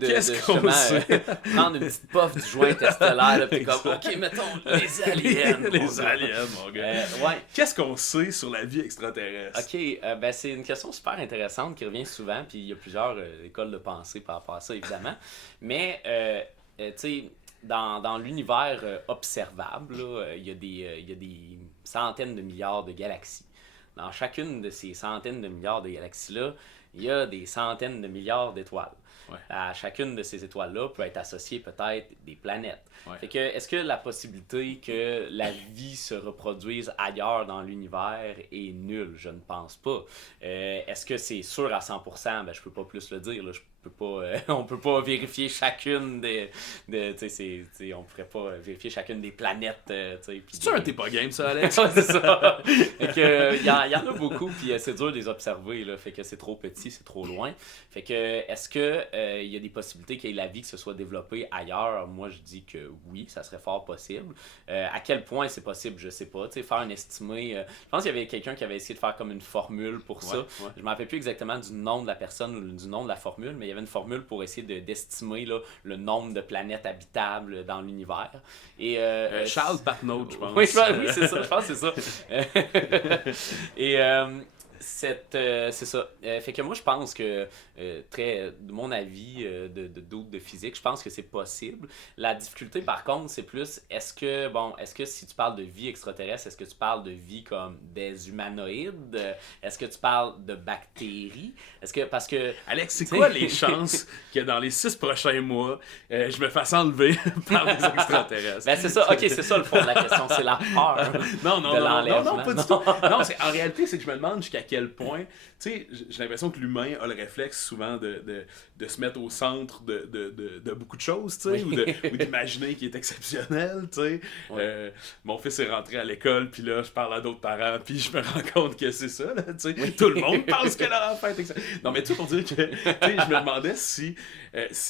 prendre une petite puff du joint interstellaire, là, puis comme, ok, mettons, les aliens. Les aliens, mon gars. Ouais. Qu'est-ce qu'on sait sur la vie extraterrestre? Ok, ben c'est une question super intéressante qui revient souvent, puis il y a plusieurs écoles de pensée par rapport à ça, évidemment. Mais, tu sais, dans l'univers observable, il y a des centaines de milliards de galaxies. Dans chacune de ces centaines de milliards de galaxies-là, il y a des centaines de milliards d'étoiles. Ouais. À chacune de ces étoiles-là peut être associée peut-être des planètes. Ouais. Fait que, est-ce que la possibilité que la vie se reproduise ailleurs dans l'univers est nulle? Je ne pense pas. Est-ce que c'est sûr à 100%? Ben, je peux pas plus le dire. Là. On peut pas vérifier chacune on pourrait pas vérifier chacune des planètes. C'est-tu un t'es pas game, ça, Alex? Ouais, c'est ça. Fait que, y en a beaucoup, puis c'est dur de les observer. Là, fait que c'est trop petit, c'est trop loin. Fait que, est-ce que y a des possibilités qu'il y ait la vie qui se soit développée ailleurs? Moi, je dis que oui, ça serait fort possible. À quel point c'est possible, je sais pas. Faire un estimé. Je pense qu'il y avait quelqu'un qui avait essayé de faire comme une formule pour ça. Ouais. Je me rappelle plus exactement du nom de la personne ou du nom de la formule, mais il y avait une formule pour essayer d'estimer là, le nombre de planètes habitables dans l'univers. Et, Charles Patnaud, je pense. Oui, c'est ça, je pense que c'est ça. Et c'est ça. Fait que moi, je pense que, de mon avis de physique, je pense que c'est possible. La difficulté, par contre, c'est plus, est-ce que si tu parles de vie extraterrestre, est-ce que tu parles de vie comme des humanoïdes? Est-ce que tu parles de bactéries? Parce que... Alex, c'est quoi les chances que dans les 6 prochains mois, je me fasse enlever par des extraterrestres? Ben, c'est ça. OK, c'est ça le fond de la question. C'est la peur non, pas du tout. Non, en réalité, c'est que je me demande jusqu'à quel point, tu sais, j'ai l'impression que l'humain a le réflexe souvent de se mettre au centre de beaucoup de choses, tu sais, ou d'imaginer qu'il est exceptionnel, tu sais. Ouais. Mon fils est rentré à l'école, puis là, je parle à d'autres parents, puis je me rends compte que c'est ça, là, tu sais. Oui. Tout le monde pense que leur enfant est exceptionnel. Non, mais tout pour dire que, tu sais, je me demandais s'il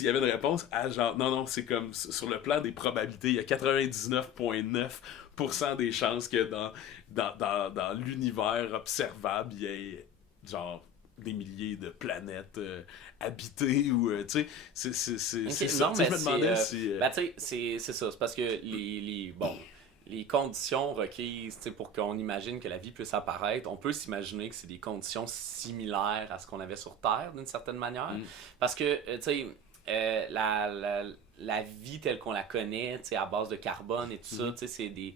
y avait une réponse à genre, non, c'est comme sur le plan des probabilités, il y a 99,9% des chances que dans l'univers observable, il y ait genre des milliers de planètes habitées ou tu sais c'est ça. Non, mais je me demandais si tu sais c'est ça, c'est parce que les conditions requises pour qu'on imagine que la vie puisse apparaître, on peut s'imaginer que c'est des conditions similaires à ce qu'on avait sur Terre d'une certaine manière, parce que tu sais la vie telle qu'on la connaît, à base de carbone et tout ça, c'est des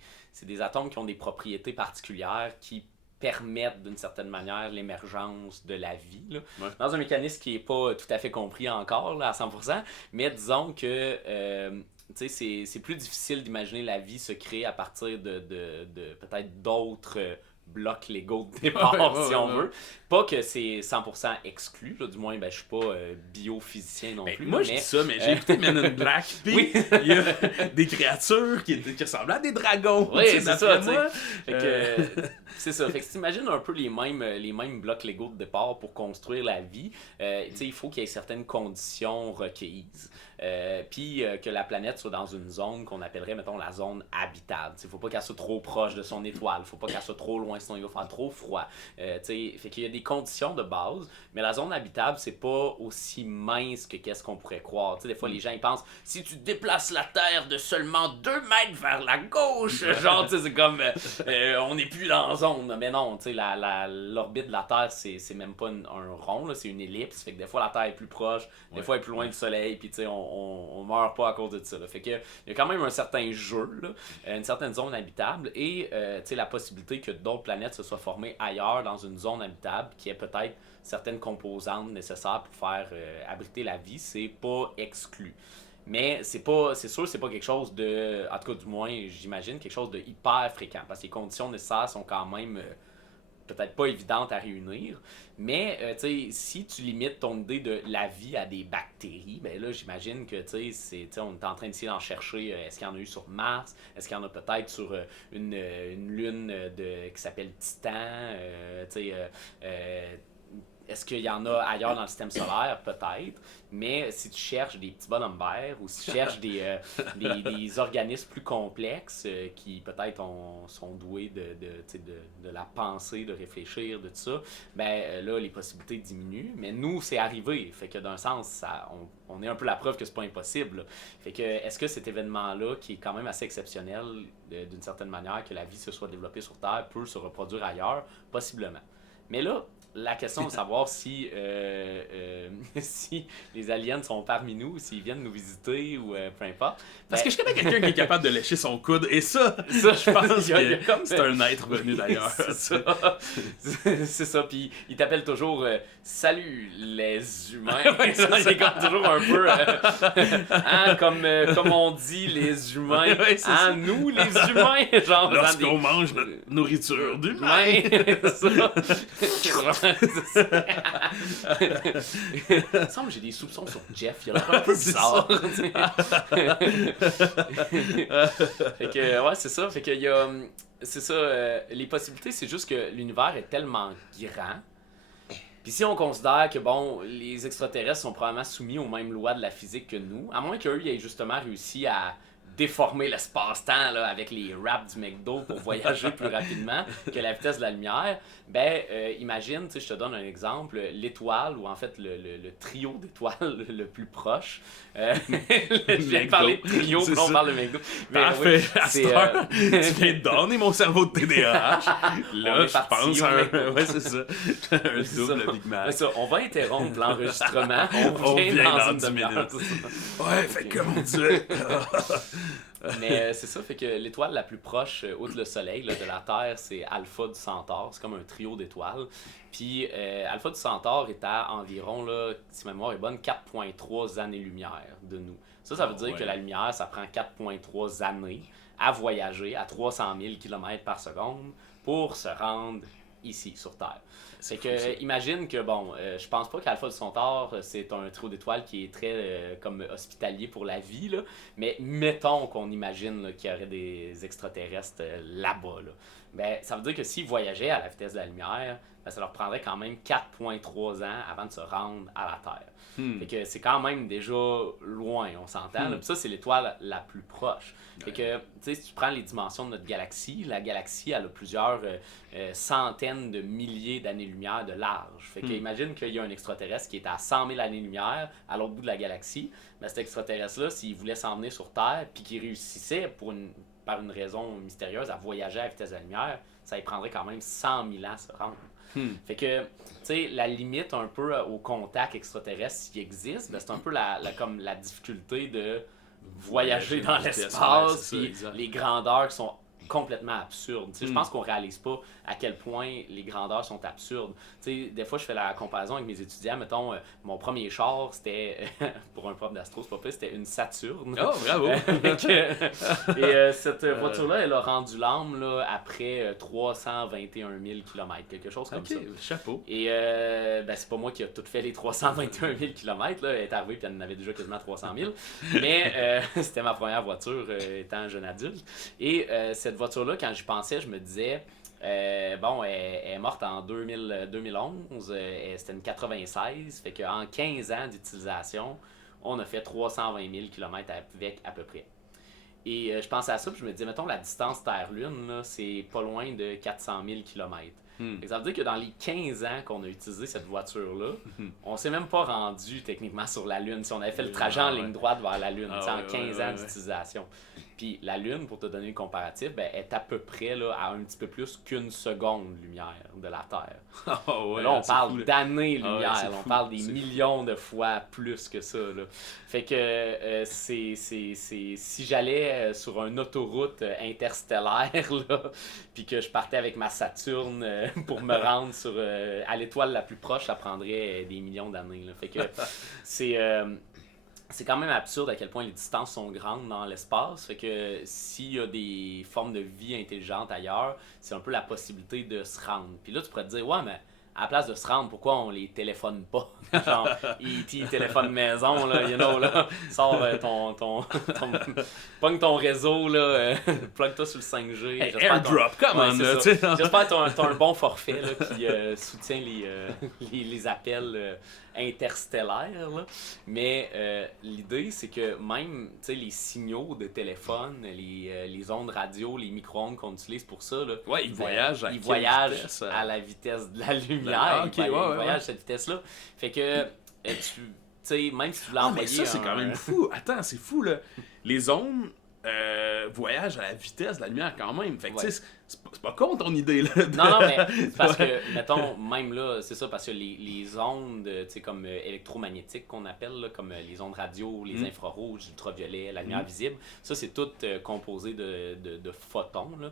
atomes qui ont des propriétés particulières qui permettent d'une certaine manière l'émergence de la vie. Là. Ouais. Dans un mécanisme qui n'est pas tout à fait compris encore là, à 100%, mais disons que c'est plus difficile d'imaginer la vie se créer à partir de peut-être d'autres blocs légaux de départ, si on veut. Pas que c'est 100% exclu, là, du moins, je suis pas biophysicien non plus. Moi, je dis ça, mais j'ai écouté Men in Black, puis il y a des créatures qui ressemblent à des dragons. Oui, c'est ça, moi. C'est ça. Fait que si t'imagines un peu les mêmes blocs légaux de départ pour construire la vie, il faut qu'il y ait certaines conditions requises. Puis que la planète soit dans une zone qu'on appellerait, mettons, la zone habitable. Il faut pas qu'elle soit trop proche de son étoile, faut pas qu'elle soit trop loin, sinon il va faire trop froid. Fait qu'il y a des conditions de base, mais la zone habitable, c'est pas aussi mince que qu'est-ce qu'on pourrait croire. Des fois, les gens ils pensent, si tu déplaces la Terre de seulement 2 mètres vers la gauche, genre, c'est comme, on n'est plus dans la zone. Mais non, l'orbite de la Terre, c'est même pas un rond, là, c'est une ellipse. Fait que des fois, la Terre est plus proche, des fois, elle est plus loin du Soleil, puis on meurt pas à cause de ça. Là. Fait que il y a quand même un certain jeu, là, une certaine zone habitable, et la possibilité que d'autres planètes se soient formées ailleurs dans une zone habitable qui ait peut-être certaines composantes nécessaires pour faire abriter la vie, c'est pas exclu. Mais c'est sûr c'est pas quelque chose de, en tout cas du moins j'imagine, quelque chose de hyper fréquent, parce que les conditions nécessaires sont quand même peut-être pas évidentes à réunir. Mais si tu limites ton idée de la vie à des bactéries, ben là j'imagine que on est en train d'essayer d'en chercher, est-ce qu'il y en a eu sur Mars, est-ce qu'il y en a peut-être sur une lune qui s'appelle Titan, est-ce qu'il y en a ailleurs dans le système solaire? Peut-être. Mais si tu cherches des petits bonhommes verts ou si tu cherches des organismes plus complexes qui peut-être sont doués de la pensée, de réfléchir, de tout ça, ben là, les possibilités diminuent. Mais nous, c'est arrivé. Fait que d'un sens, on est un peu la preuve que c'est pas impossible. Là. Fait que est-ce que cet événement-là, qui est quand même assez exceptionnel d'une certaine manière, que la vie se soit développée sur Terre, peut se reproduire ailleurs? Possiblement. Mais là, la question de savoir si les aliens sont parmi nous, s'ils viennent nous visiter ou peu importe. Parce que je connais quelqu'un qui est capable de lécher son coude, et ça je pense que c'est un être venu d'ailleurs. C'est ça, puis il t'appelle toujours salut les humains. C'est comme toujours un peu comme on dit les humains, nous les humains, genre lorsqu'on mange notre nourriture d'humain. Il me semble que j'ai des soupçons sur Jeff, il a l'air un peu bizarre. Fait que, ouais, c'est ça. Fait que, c'est ça, les possibilités, c'est juste que l'univers est tellement grand. Puis si on considère que, bon, les extraterrestres sont probablement soumis aux mêmes lois de la physique que nous, à moins qu'eux, ils aient justement réussi à déformer l'espace-temps là, avec les wraps du McDo pour voyager plus rapidement que la vitesse de la lumière, imagine, je te donne un exemple, l'étoile, ou en fait le trio d'étoiles le plus proche. Je viens de parler de trio, puis on parle de McDo. Parfait, tu viens de donner mon cerveau de TDAH. Là, je pense à un... Ouais, c'est ça. Un double Big Mac. Ça, on va interrompre l'enregistrement. On vient dans une demi-heure. Ouais, fait comme on dit. Mais c'est ça, fait que l'étoile la plus proche, outre le Soleil, là, de la Terre, c'est Alpha du Centaure. C'est comme un trio d'étoiles. Puis Alpha du Centaure est à environ, là, si ma mémoire est bonne, 4,3 années-lumière de nous. Ça veut dire que la lumière, ça prend 4,3 années à voyager à 300 000 km par seconde pour se rendre ici, sur Terre. C'est que, imagine que, bon, je pense pas qu'Alpha du Centaure, c'est un trio d'étoiles qui est très comme hospitalier pour la vie, là, mais mettons qu'on imagine là, qu'il y aurait des extraterrestres là-bas. Là. Ben, ça veut dire que s'ils voyageaient à la vitesse de la lumière, ben, ça leur prendrait quand même 4,3 ans avant de se rendre à la Terre. Fait que c'est quand même déjà loin, on s'entend. Puis ça, c'est l'étoile la plus proche. Fait que, tu sais, si tu prends les dimensions de notre galaxie, la galaxie, elle a plusieurs centaines de milliers d'années-lumière de large. Fait que imagine qu'il y a un extraterrestre qui est à 100 000 années-lumière à l'autre bout de la galaxie. Ben, cet extraterrestre-là, s'il voulait s'emmener sur Terre, puis qu'il réussissait par une raison mystérieuse à voyager à la vitesse de la lumière, ça lui prendrait quand même 100 000 ans à se rendre. Fait que, tu sais, la limite un peu au contact extraterrestre s'il existe, ben, c'est un peu comme la difficulté de voyager dans l'espace, puis les grandeurs qui sont complètement absurde. Je pense qu'on réalise pas à quel point les grandeurs sont absurdes. Des fois, je fais la comparaison avec mes étudiants. Mettons, mon premier char, c'était, pour un prof d'astro, c'est pas pire, c'était une Saturne. Oh, bravo! Et cette voiture-là, elle a rendu l'âme là, après 321 000 km, quelque chose comme ça. Chapeau. Et c'est pas moi qui a tout fait les 321 000 km. Là. Elle est arrivée et elle en avait déjà quasiment 300 000. Mais c'était ma première voiture étant jeune adulte. Et cette voiture-là, quand j'y pensais, je me disais, elle est morte en 2011. C'était une 96. Fait qu'en 15 ans d'utilisation, on a fait 320 000 km avec à peu près. Et je pensais à ça, puis je me disais, mettons, la distance Terre-Lune, là, c'est pas loin de 400 000 km. Ça veut dire que dans les 15 ans qu'on a utilisé cette voiture-là, on s'est même pas rendu techniquement sur la Lune. Si on avait fait le trajet en ligne droite vers la Lune, en 15 ans d'utilisation. Puis la Lune, pour te donner le comparatif, est à peu près là, à un petit peu plus qu'une seconde lumière de la Terre. Là, on parle d'années-lumière. On parle des millions de fois plus que ça. Là. Fait que si j'allais sur une autoroute interstellaire, là, puis que je partais avec ma Saturne pour me rendre à l'étoile la plus proche, ça prendrait des millions d'années. Là. Fait que c'est quand même absurde à quel point les distances sont grandes dans l'espace. Fait que s'il y a des formes de vie intelligentes ailleurs, c'est un peu la possibilité de se rendre. Puis là, tu pourrais te dire, ouais, mais à la place de se rendre, pourquoi on les téléphone pas? Genre, E.T. téléphone maison, là, là, sors pogne ton réseau, là, plug-toi sur le 5G. Hey, AirDrop, comment là, tu sais. J'espère que t'as un bon forfait, là, qui soutient les appels interstellaires, là. Mais l'idée, c'est que même, tu sais, les signaux de téléphone, les ondes radio, les micro-ondes qu'on utilise pour ça, là, ils voyagent à la vitesse de la lumière. Ils voyagent à cette vitesse-là. Fait que tu sais, même si tu voulais envoyer. Mais ça, c'est quand même fou. Attends, c'est fou, là. Les ondes voyagent à la vitesse de la lumière quand même. Fait que, tu sais, c'est pas con ton idée, là. Non, mais c'est parce que, mettons, même là, c'est ça, parce que les ondes, tu sais, comme électromagnétiques qu'on appelle, là, comme les ondes radio, les infrarouges, l'ultraviolet, la lumière visible, ça, c'est tout composé de photons, là,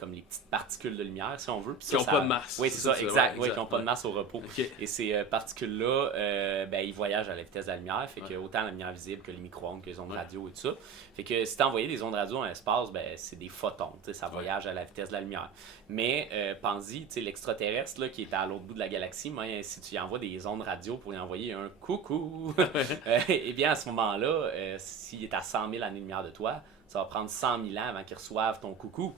comme les petites particules de lumière, si on veut. Puis qui n'ont pas de masse. Oui, c'est ça, exact. Oui, qui n'ont pas de masse au repos. Okay. Et ces particules-là, ils voyagent à la vitesse de la lumière, fait que autant la lumière visible que les micro-ondes, que les ondes radio et tout ça. Fait que si tu envoyais des ondes radio dans l'espace, c'est des photons, tu sais, ça voyage à la vitesse de la lumière. Mais pense-y, tu sais, l'extraterrestre là, qui est à l'autre bout de la galaxie, si tu y envoies des ondes radio pour lui envoyer un coucou, eh bien à ce moment-là, s'il est à 100 000 années-lumière de toi, ça va prendre 100 000 ans avant qu'il reçoive ton coucou.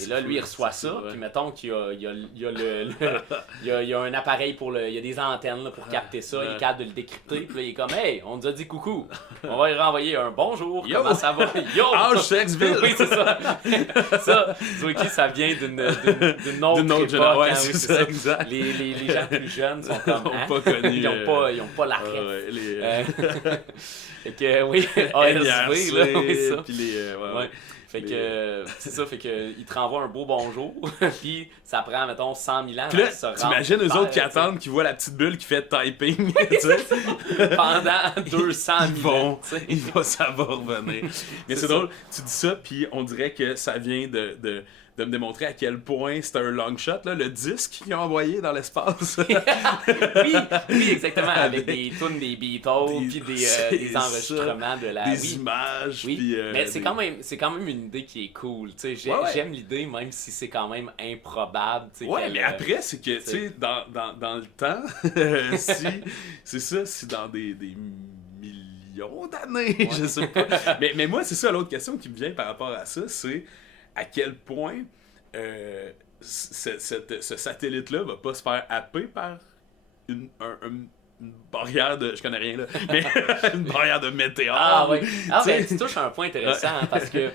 Et là, lui, il reçoit ça. Puis mettons qu'il y a un appareil il y a des antennes là, pour capter ça. Il est capable de le décrypter. Puis là, il est comme, hey, on nous a dit coucou. On va lui renvoyer un bonjour. Yo. Comment ça va? Yo! Sexville! Oui, c'est ça. Ça, Zwickie, ça vient d'une autre époque. Ouais, c'est ça, exact. Les gens plus jeunes sont comme, pas connus. Ils ont pas la ref. Fait que, oui, ASV, là, oui, ça. Puis les... Fait que, c'est ça, fait que il te renvoie un beau bonjour, puis ça prend, mettons, 100 000 ans puis là, à se rendre. T'imagines eux autres qui attendent, qui voient la petite bulle qui fait typing, tu sais. Pendant 200 000 ans. Ça va revenir. Mais c'est drôle, tu dis ça, puis on dirait que ça vient de me démontrer à quel point c'était un long shot, là, le disque qu'ils ont envoyé dans l'espace. oui, exactement, avec des tunes des Beatles, puis des enregistrements de la... Des images, oui. Puis, mais c'est quand même une idée qui est cool, tu sais, j'aime l'idée, même si c'est quand même improbable. Ouais, mais après, c'est que, tu sais, dans le temps, si dans des millions d'années, je sais pas. mais moi, c'est ça, l'autre question qui me vient par rapport à ça, c'est à quel point ce satellite-là va pas se faire happer par une barrière de... Je connais rien, là. Mais une barrière de météore. Ah, oui. Tu touches à un point intéressant, hein, parce que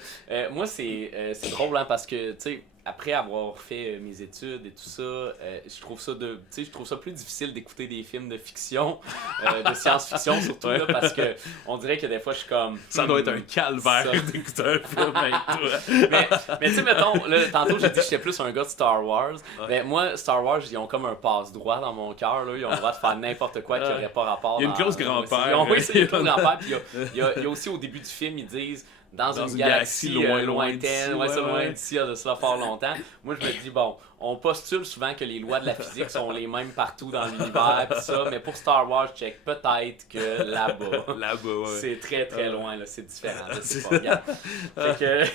moi, c'est drôle, hein, parce que, tu sais, après avoir fait mes études et tout ça, je trouve ça plus difficile d'écouter des films de fiction, de science-fiction surtout, là, parce que on dirait que des fois je suis comme... Ça doit être un calvaire d'écouter un film avec toi. mais tu sais, mettons, là, tantôt j'ai dit que j'étais plus un gars de Star Wars, mais moi, Star Wars, ils ont comme un passe-droit dans mon cœur, là, ils ont le droit de faire n'importe quoi qui n'aurait pas rapport. Il y a une clause grand-père. Oui, c'est une clause grand-père, puis il y a aussi au début du film, ils disent... dans une galaxie lointaine, ouais, ça loin d'ici, de cela fort longtemps. Moi, je me dis, bon, on postule souvent que les lois de la physique sont les mêmes partout dans l'univers, pis ça, mais pour Star Wars, je check peut-être que là-bas, ouais. c'est très très loin, là, c'est différent, là, c'est pas bien. Fait que,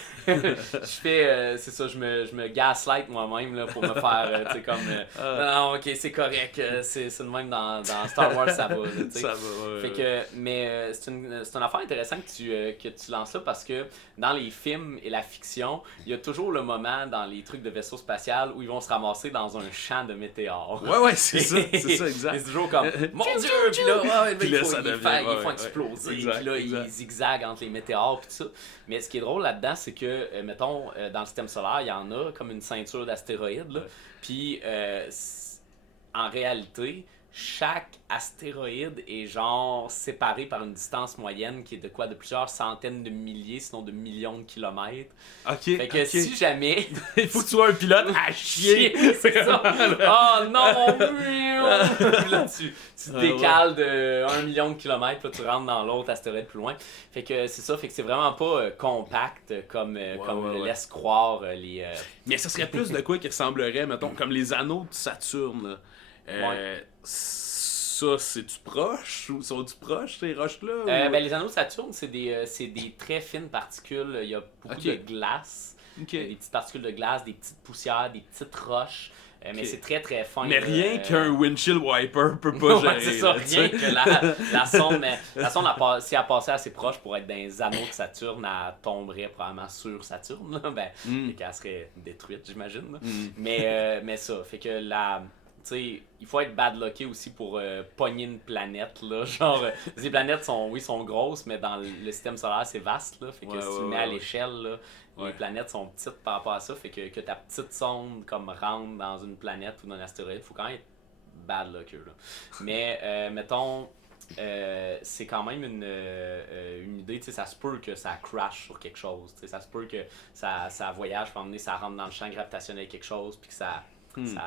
je fais, c'est ça, je me gaslight moi-même, là, pour me faire, tu sais, comme, non, ok, c'est correct, c'est de même dans Star Wars, ça va, tu sais. Ça va, Fait que, mais c'est une affaire intéressante que tu lances là, parce que dans les films et la fiction, il y a toujours le moment dans les trucs de vaisseau spatial où ils vont se ramasser dans un champ de météores. Ouais, c'est ça, exact. C'est toujours comme, mon Dieu, puis là, puis là, ça devient, ils font exploser, puis là, ils zigzaguent entre les météores, puis tout ça. Mais ce qui est drôle là-dedans, c'est que, mettons, dans le système solaire, il y en a comme une ceinture d'astéroïdes, là, puis en réalité, chaque astéroïde est genre séparé par une distance moyenne qui est de quoi? De plusieurs centaines de milliers, sinon de millions de kilomètres. Fait que si jamais... Il faut que tu sois un pilote à chier! C'est ça! Oh non! Puis là, tu te décales de 1 million de kilomètres, puis là, tu rentres dans l'autre astéroïde plus loin. Fait que c'est ça, fait que c'est vraiment pas compact comme le laisse croire les... Mais ça serait plus de quoi qui ressemblerait, mettons, comme les anneaux de Saturne, là. Ça, c'est-tu proche ou sont-tu proches ces roches-là? Ben, les anneaux de Saturne, c'est des très fines particules. Il y a beaucoup de glace. Des petites particules de glace, des petites poussières, des petites roches. Mais c'est très très fin. Mais rien qu'un windshield wiper peut pas gérer. C'est ça, rien que la sonde. Mais la sonde, si elle passait assez proche pour être dans les anneaux de Saturne, elle tomberait probablement sur Saturne. Ben, et qu'elle serait détruite, j'imagine. Mais ça, fait que t'sais, il faut être bad lucké aussi pour pogner une planète, là. Genre, les planètes sont grosses, mais dans le système solaire, c'est vaste, là. Fait que si tu le mets à l'échelle, là, les planètes sont petites par rapport à ça. Fait que ta petite sonde, comme, rentre dans une planète ou dans un astéroïde, faut quand même être bad lucké, là. Mais, mettons, c'est quand même une idée, ça se peut que ça crash sur quelque chose, ça se peut que ça voyage, ça rentre dans le champ gravitationnel de quelque chose, puis que ça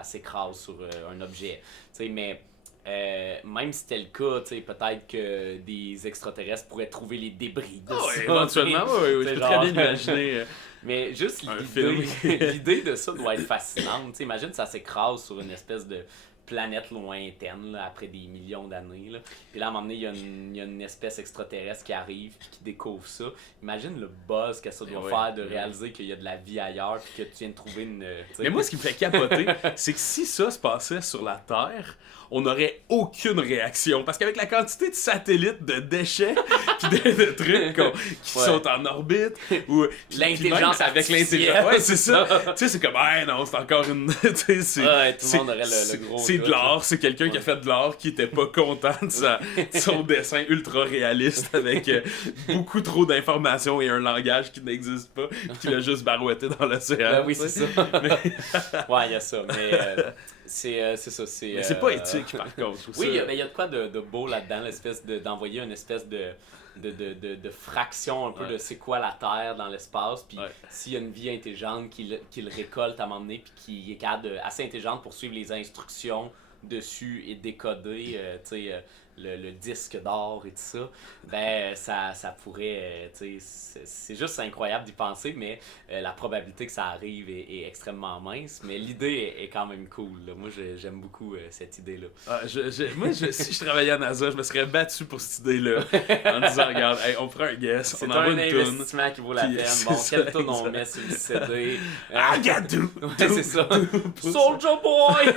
s'écrase sur un objet. Mais même si c'était le cas, peut-être que des extraterrestres pourraient trouver les débris de ça. Éventuellement, je peux très bien imaginer. Mais juste l'idée de ça doit être fascinante. Imagine ça s'écrase sur une espèce de planète lointaine, là, après des millions d'années. Là. Puis là, à un moment donné, il y a une espèce extraterrestre qui arrive et qui découvre ça. Imagine le buzz que ça doit faire de réaliser qu'il y a de la vie ailleurs et que tu viens de trouver une... Mais moi, ce qui me fait capoter, c'est que si ça se passait sur la Terre, on n'aurait aucune réaction. Parce qu'avec la quantité de satellites, de déchets, puis de trucs qui sont en orbite, ou l'intelligence avec l'intelligence. Ouais, c'est ça. Tu sais, c'est comme, non, c'est encore une. Tout le monde aurait le gros. C'est de l'art, c'est quelqu'un qui a fait de l'art qui était pas content de son dessin ultra réaliste avec beaucoup trop d'informations et un langage qui n'existe pas, puis qui l'a juste barouetté dans l'océan. Oui, c'est ça. Ouais, il y a ça. Mais. C'est ça. Mais c'est pas éthique, par contre. Oui, il y a de quoi de beau là-dedans, l'espèce d'envoyer une espèce de fraction un peu de c'est quoi la Terre dans l'espace, puis s'il y a une vie intelligente qui le récolte à un moment donné, puis qui est capable assez intelligente pour suivre les instructions dessus et décoder le disque d'or et tout ça, ben ça pourrait, c'est juste incroyable d'y penser, mais la probabilité que ça arrive est extrêmement mince, mais l'idée est quand même cool, là. Moi j'aime beaucoup cette idée-là. Moi, si je travaillais à NASA, je me serais battu pour cette idée-là, en disant, regarde, on prend un guess, on envoie une toune. C'est un investissement qui vaut la peine. Bon, quelle toune on met sur le CD? I got do! C'est ça. Soldier Boy!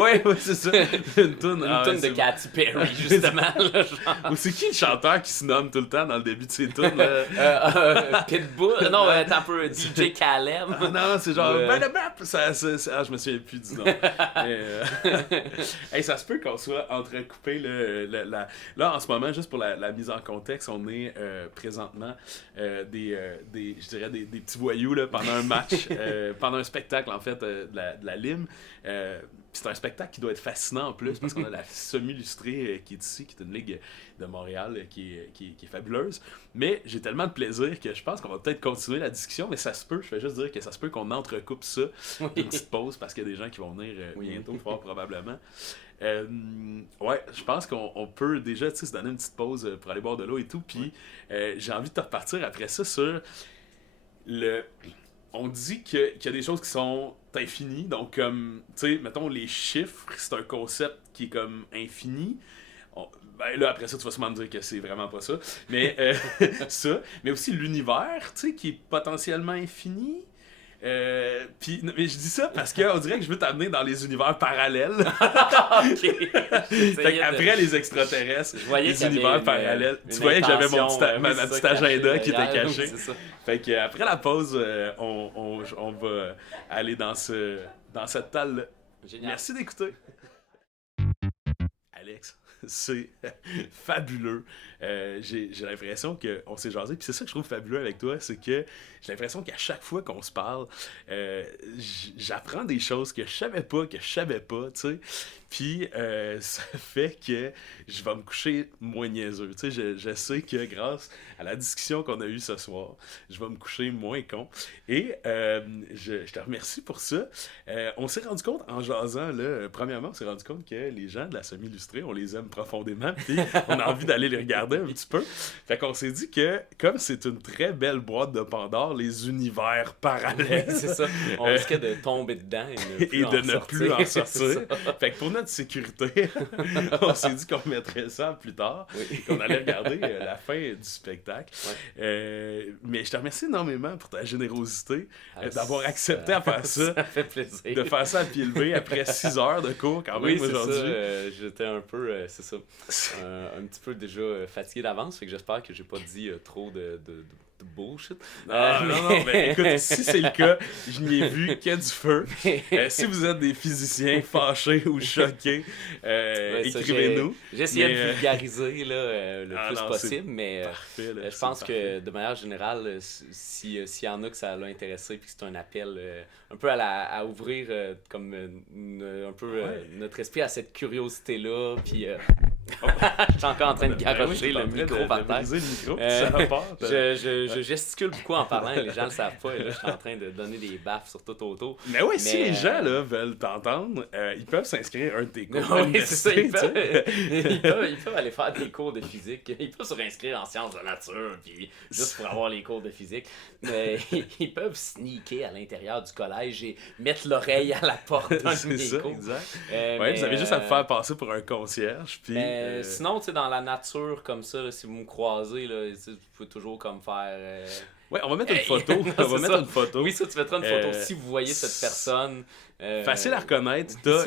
Ouais, c'est ça. Une toune de Katy Perry, justement. Là, genre. Ou c'est qui le chanteur qui se nomme tout le temps dans le début de ses tunes? Pitbull? Non, t'as un peu DJ Khaled. Non, c'est genre... je me souviens plus du nom. Ça se peut qu'on soit entrecoupé. Là, en ce moment, juste pour la mise en contexte, on est présentement des petits voyous là, pendant un match, pendant un spectacle, en fait, de la Lime. c'est un spectacle qui doit être fascinant en plus, parce qu'on a la semi-illustrée qui est ici, qui est une ligue de Montréal qui est fabuleuse. Mais j'ai tellement de plaisir que je pense qu'on va peut-être continuer la discussion, mais ça se peut, je vais juste dire que ça se peut qu'on entrecoupe ça, une petite pause, parce qu'il y a des gens qui vont venir bientôt, fort probablement. Ouais, je pense qu'on peut déjà se donner une petite pause pour aller boire de l'eau et tout, puis j'ai envie de te repartir après ça sur on dit qu'il y a des choses qui sont infinies, donc comme, tu sais, mettons, les chiffres, c'est un concept qui est comme infini. Ben là, après ça, tu vas sûrement me dire que c'est vraiment pas ça, mais ça, mais aussi l'univers, tu sais, qui est potentiellement infini. Mais je dis ça parce qu'on dirait que je veux t'amener dans les univers parallèles. Après les extraterrestres, les univers parallèles. Tu voyais que j'avais ma petite agenda qui était caché. Fait que après la pause, on va aller dans cette talle-là. Merci d'écouter. Alex, c'est fabuleux. J'ai l'impression qu'on s'est jasé. Puis c'est ça que je trouve fabuleux avec toi, c'est que j'ai l'impression qu'à chaque fois qu'on se parle, j'apprends des choses que je savais pas, tu sais. Puis ça fait que je vais me coucher moins niaiseux. Tu sais, je sais que grâce à la discussion qu'on a eue ce soir, je vais me coucher moins con. Et je te remercie pour ça. On s'est rendu compte en jasant, là, premièrement, on s'est rendu compte que les gens de la semi-illustrée, on les aime profondément. Puis on a envie d'aller les regarder un petit peu. Fait qu'on s'est dit que, comme c'est une très belle boîte de Pandore, les univers parallèles. Oui, c'est ça. On risquait de tomber dedans et ne plus en sortir. Fait que pour notre sécurité, on s'est dit qu'on mettrait ça plus tard, qu'on allait regarder la fin du spectacle. Mais je te remercie énormément pour ta générosité d'avoir accepté à faire ça. Ça fait plaisir. De faire ça à pied levé après 6 heures de cours quand même aujourd'hui. J'étais un peu, c'est ça, un petit peu déjà fatigué d'avance, fait que j'espère que j'ai pas dit trop de bullshit. Non, mais écoute, si c'est le cas, je n'y ai vu que du feu. Si vous êtes des physiciens fâchés ou choqués, écrivez-nous. J'ai essayé de vulgariser le plus possible, mais parfait, je pense que de manière générale, s'il y en a que ça l'a intéressé puis que c'est un appel un peu à ouvrir comme un peu notre esprit à cette curiosité-là, puis je suis encore en train de garrocher le micro par terre. Je gesticule beaucoup en parlant, les gens le savent pas, et là je suis en train de donner des baffes sur tout autour. Mais oui, si les gens là, veulent t'entendre, ils peuvent s'inscrire à un de tes cours. Oui, c'est ça, ils peuvent aller faire des cours de physique, ils peuvent se réinscrire en sciences de la nature, puis juste pour avoir les cours de physique. Mais ils peuvent sneaker à l'intérieur du collège et mettre l'oreille à la porte d'un de mes cours. Exact. Vous avez juste à me faire passer pour un concierge. Puis, sinon, tu sais, dans la nature comme ça, là, si vous me croisez, là, vous pouvez toujours comme faire... Ouais, on va mettre une photo. On va mettre une photo. Oui, ça, tu mettras une photo. Si vous voyez cette personne... facile à reconnaître. T'as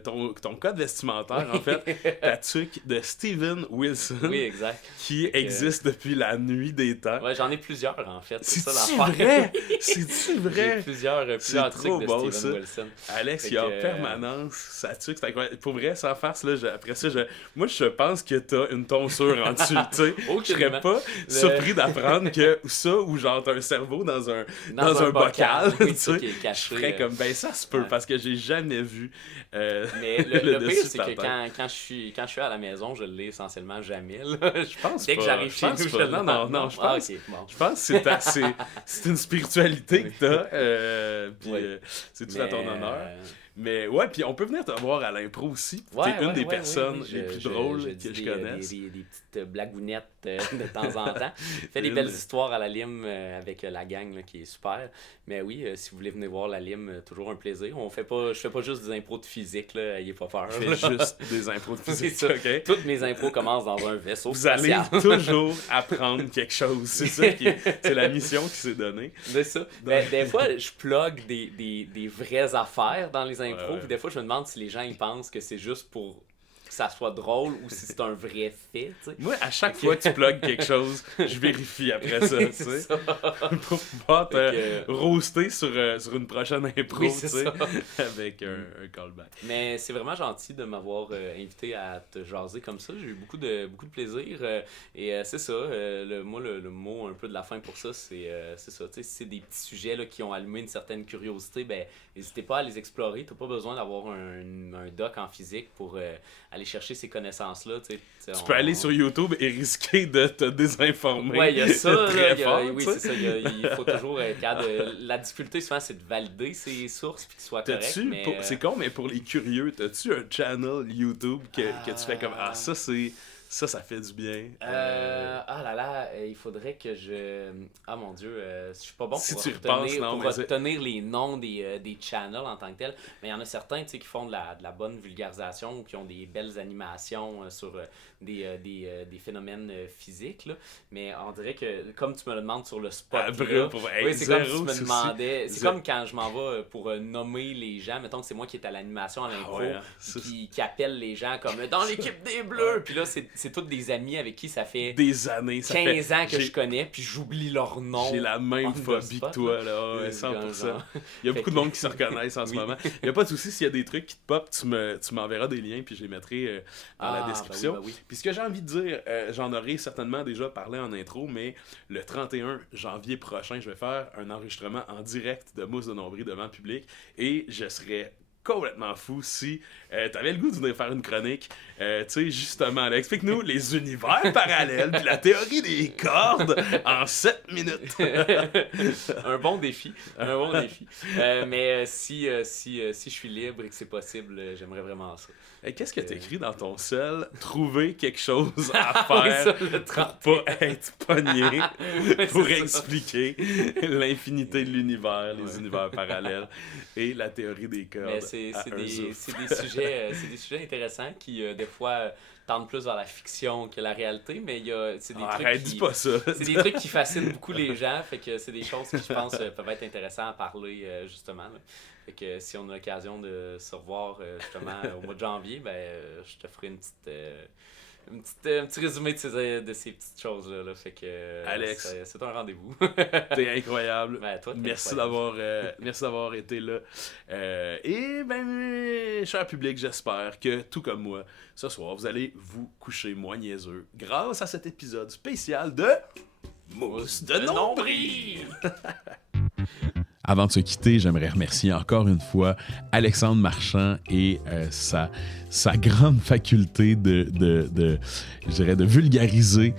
ton code vestimentaire, en fait, ta tuque de Steven Wilson. Oui, exact. Qui existe depuis la nuit des temps. Ouais, j'en ai plusieurs, en fait. C'est-tu vrai? C'est-tu vrai? J'ai plusieurs trucs de beau, Steven Wilson. Alex, il y a en permanence sa tuque. C'est incroyable. Pour vrai, sans farce, là, après ça, moi, je pense que t'as une tonsure en dessus. Je serais pas surpris d'apprendre que ça, ou genre t'as un cerveau dans un bocal. Oui, ça qui est caché. Je ferais comme, ben ça se peut, parce que j'ai jamais vu mais le pire, c'est que quand je suis à la maison, je l'ai essentiellement jamais. Je pense dès que j'arrive chez nous, je le Non, je pense que c'est une spiritualité que t'as. C'est tout à ton honneur. Mais ouais, puis on peut venir te voir à l'impro aussi. T'es une des personnes les plus drôles que je connaisse. Des petites blagounettes de temps en temps. Fais des belles histoires à la lime avec la gang là, qui est super. Mais oui, si vous voulez venir voir la lime, toujours un plaisir. Je fais pas juste des impros de physique, là, ayez pas peur. Je fais juste des impros de physique. C'est ça. Okay? Toutes mes impros commencent dans un vaisseau Vous allez toujours apprendre quelque chose. C'est ça c'est la mission qui s'est donnée. C'est ça. Des fois, je plug des vraies affaires dans les impros. Puis des fois, je me demande si les gens ils pensent que c'est juste pour que ça soit drôle ou si c'est un vrai fait, tu sais. Moi, à chaque fois que tu plugues quelque chose, je vérifie après ça, tu sais. Pour pouvoir te roaster sur une prochaine impro, tu sais, avec un callback. Mais c'est vraiment gentil de m'avoir invité à te jaser comme ça. J'ai eu beaucoup de plaisir. Et c'est ça, le mot un peu de la fin pour ça, c'est ça. Si c'est des petits sujets là, qui ont allumé une certaine curiosité, ben n'hésitez pas à les explorer. T'as pas besoin d'avoir un doc en physique pour aller chercher ces connaissances-là. Tu peux aller sur YouTube et risquer de te désinformer. Ouais, il y a ça. Oui, c'est ça. Il faut toujours la difficulté, souvent, c'est de valider ses sources et qu'ils soient corrects. C'est con, mais pour les curieux, t'as-tu un channel YouTube que tu fais comme ça fait du bien. Il faudrait que je... Ah mon Dieu, je suis pas bon si pour retenir les noms des channels en tant que tels, mais il y en a certains qui font de la bonne vulgarisation ou qui ont des belles animations sur des phénomènes physiques, là. Mais on dirait que, comme tu me le demandes sur le spot, c'est comme si tu me demandais... C'est comme quand je m'en vais pour nommer les gens, mettons que c'est moi qui est à l'animation, à l'impro, qui appelle les gens comme « dans l'équipe des Bleus », puis là, c'est tous des amis avec qui ça fait des années, 15 ans que je connais, puis j'oublie leur nom. J'ai la même phobie que toi, là, 100%. Il y a beaucoup de monde qui se reconnaissent en ce moment. Il n'y a pas de souci, s'il y a des trucs qui te pop, tu m'enverras des liens, puis je les mettrai dans la description. Oui. Puis ce que j'ai envie de dire, j'en aurais certainement déjà parlé en intro, mais le 31 janvier prochain, je vais faire un enregistrement en direct de Mousse de Nombril devant le public, et je serais complètement fou si t'avais le goût de venir faire une chronique. Tu sais, justement, là, explique-nous les univers parallèles puis la théorie des cordes en 7 minutes. Un bon défi. Mais si je suis libre et que c'est possible, j'aimerais vraiment ça. Qu'est-ce que t'écris dans ton sel? Trouver quelque chose à faire pour pas être pogné, pour expliquer l'infinité de l'univers, les univers parallèles et la théorie des cordes. Mais c'est des sujets intéressants qui, des fois, tendent plus vers la fiction que la réalité, mais c'est des trucs dis pas ça. C'est des trucs qui fascinent beaucoup les gens, fait que c'est des choses qui, je pense, peuvent être intéressantes à parler, justement, là. Fait que si on a l'occasion de se revoir, justement, au mois de janvier, je te ferai un petit résumé de ces petites choses-là. Là. Fait que, Alex, c'est un rendez-vous. T'es incroyable. Toi, merci d'avoir été là. Cher public, j'espère que, tout comme moi, ce soir, vous allez vous coucher moins niaiseux grâce à cet épisode spécial de Mousse de Nombril. Avant de se quitter, j'aimerais remercier encore une fois Alexandre Marchand et sa grande faculté de vulgariser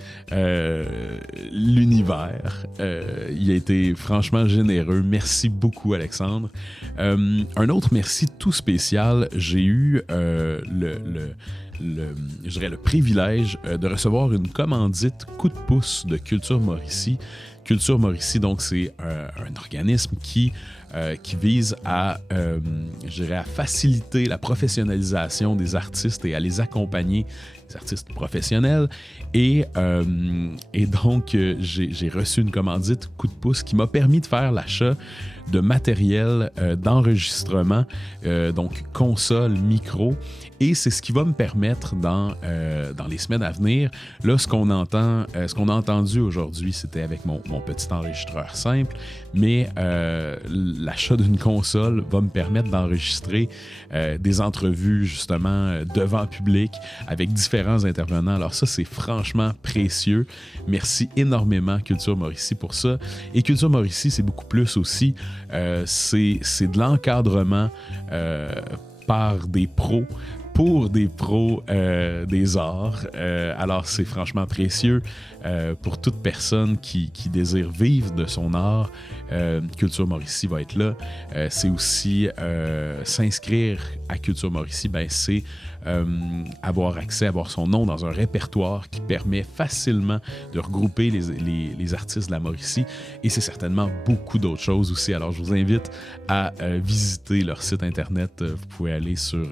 l'univers. Il a été franchement généreux. Merci beaucoup, Alexandre. Un autre merci tout spécial. J'ai eu le privilège de recevoir une commandite coup de pouce de Culture Mauricie. Culture Mauricie, donc, c'est un organisme qui vise à faciliter la professionnalisation des artistes et à les accompagner, les artistes professionnels. Et donc, j'ai reçu une commandite coup de pouce qui m'a permis de faire l'achat de matériel d'enregistrement, donc console, micro. Et c'est ce qui va me permettre dans les semaines à venir. Là, ce qu'on a entendu aujourd'hui, c'était avec mon petit enregistreur simple, mais l'achat d'une console va me permettre d'enregistrer des entrevues justement devant public avec différents intervenants. Alors ça, c'est franchement précieux. Merci énormément Culture Mauricie pour ça. Et Culture Mauricie, c'est beaucoup plus aussi. C'est de l'encadrement par des pros, pour des pros des arts. Alors, c'est franchement précieux pour toute personne qui désire vivre de son art. Culture Mauricie va être là. C'est aussi s'inscrire à Culture Mauricie, c'est avoir accès, avoir son nom dans un répertoire qui permet facilement de regrouper les artistes de la Mauricie. Et c'est certainement beaucoup d'autres choses aussi. Alors, je vous invite à visiter leur site internet. Vous pouvez aller sur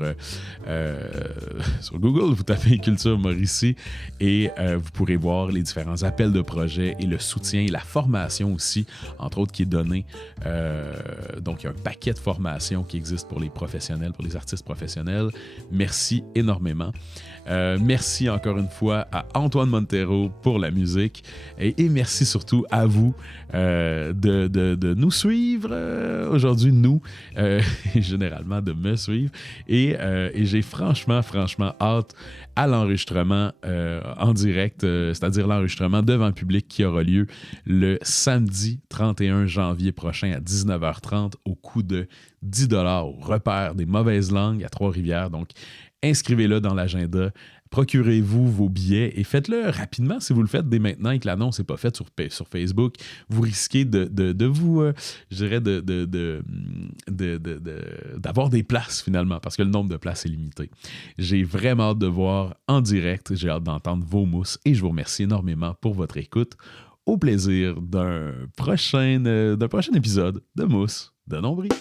Google, vous tapez Culture Mauricie et vous pourrez voir les différents appels de projets et le soutien et la formation aussi, entre autres, qui est donné. Donc, il y a un paquet de formations qui existe pour les professionnels, pour les artistes professionnels. Merci remercie énormément. Merci encore une fois à Antoine Montero pour la musique et merci surtout à vous de nous suivre aujourd'hui, généralement de me suivre et j'ai franchement hâte à l'enregistrement en direct, c'est-à-dire l'enregistrement devant le public qui aura lieu le samedi 31 janvier prochain à 19h30 au coût de 10$ au repère des mauvaises langues à Trois-Rivières. Donc, inscrivez-le dans l'agenda, procurez-vous vos billets et faites-le rapidement. Si vous le faites dès maintenant et que l'annonce n'est pas faite sur Facebook, vous risquez d'avoir des places finalement parce que le nombre de places est limité. J'ai vraiment hâte de voir en direct, j'ai hâte d'entendre vos mousses et je vous remercie énormément pour votre écoute. Au plaisir d'un prochain épisode de Mousse de Nombril.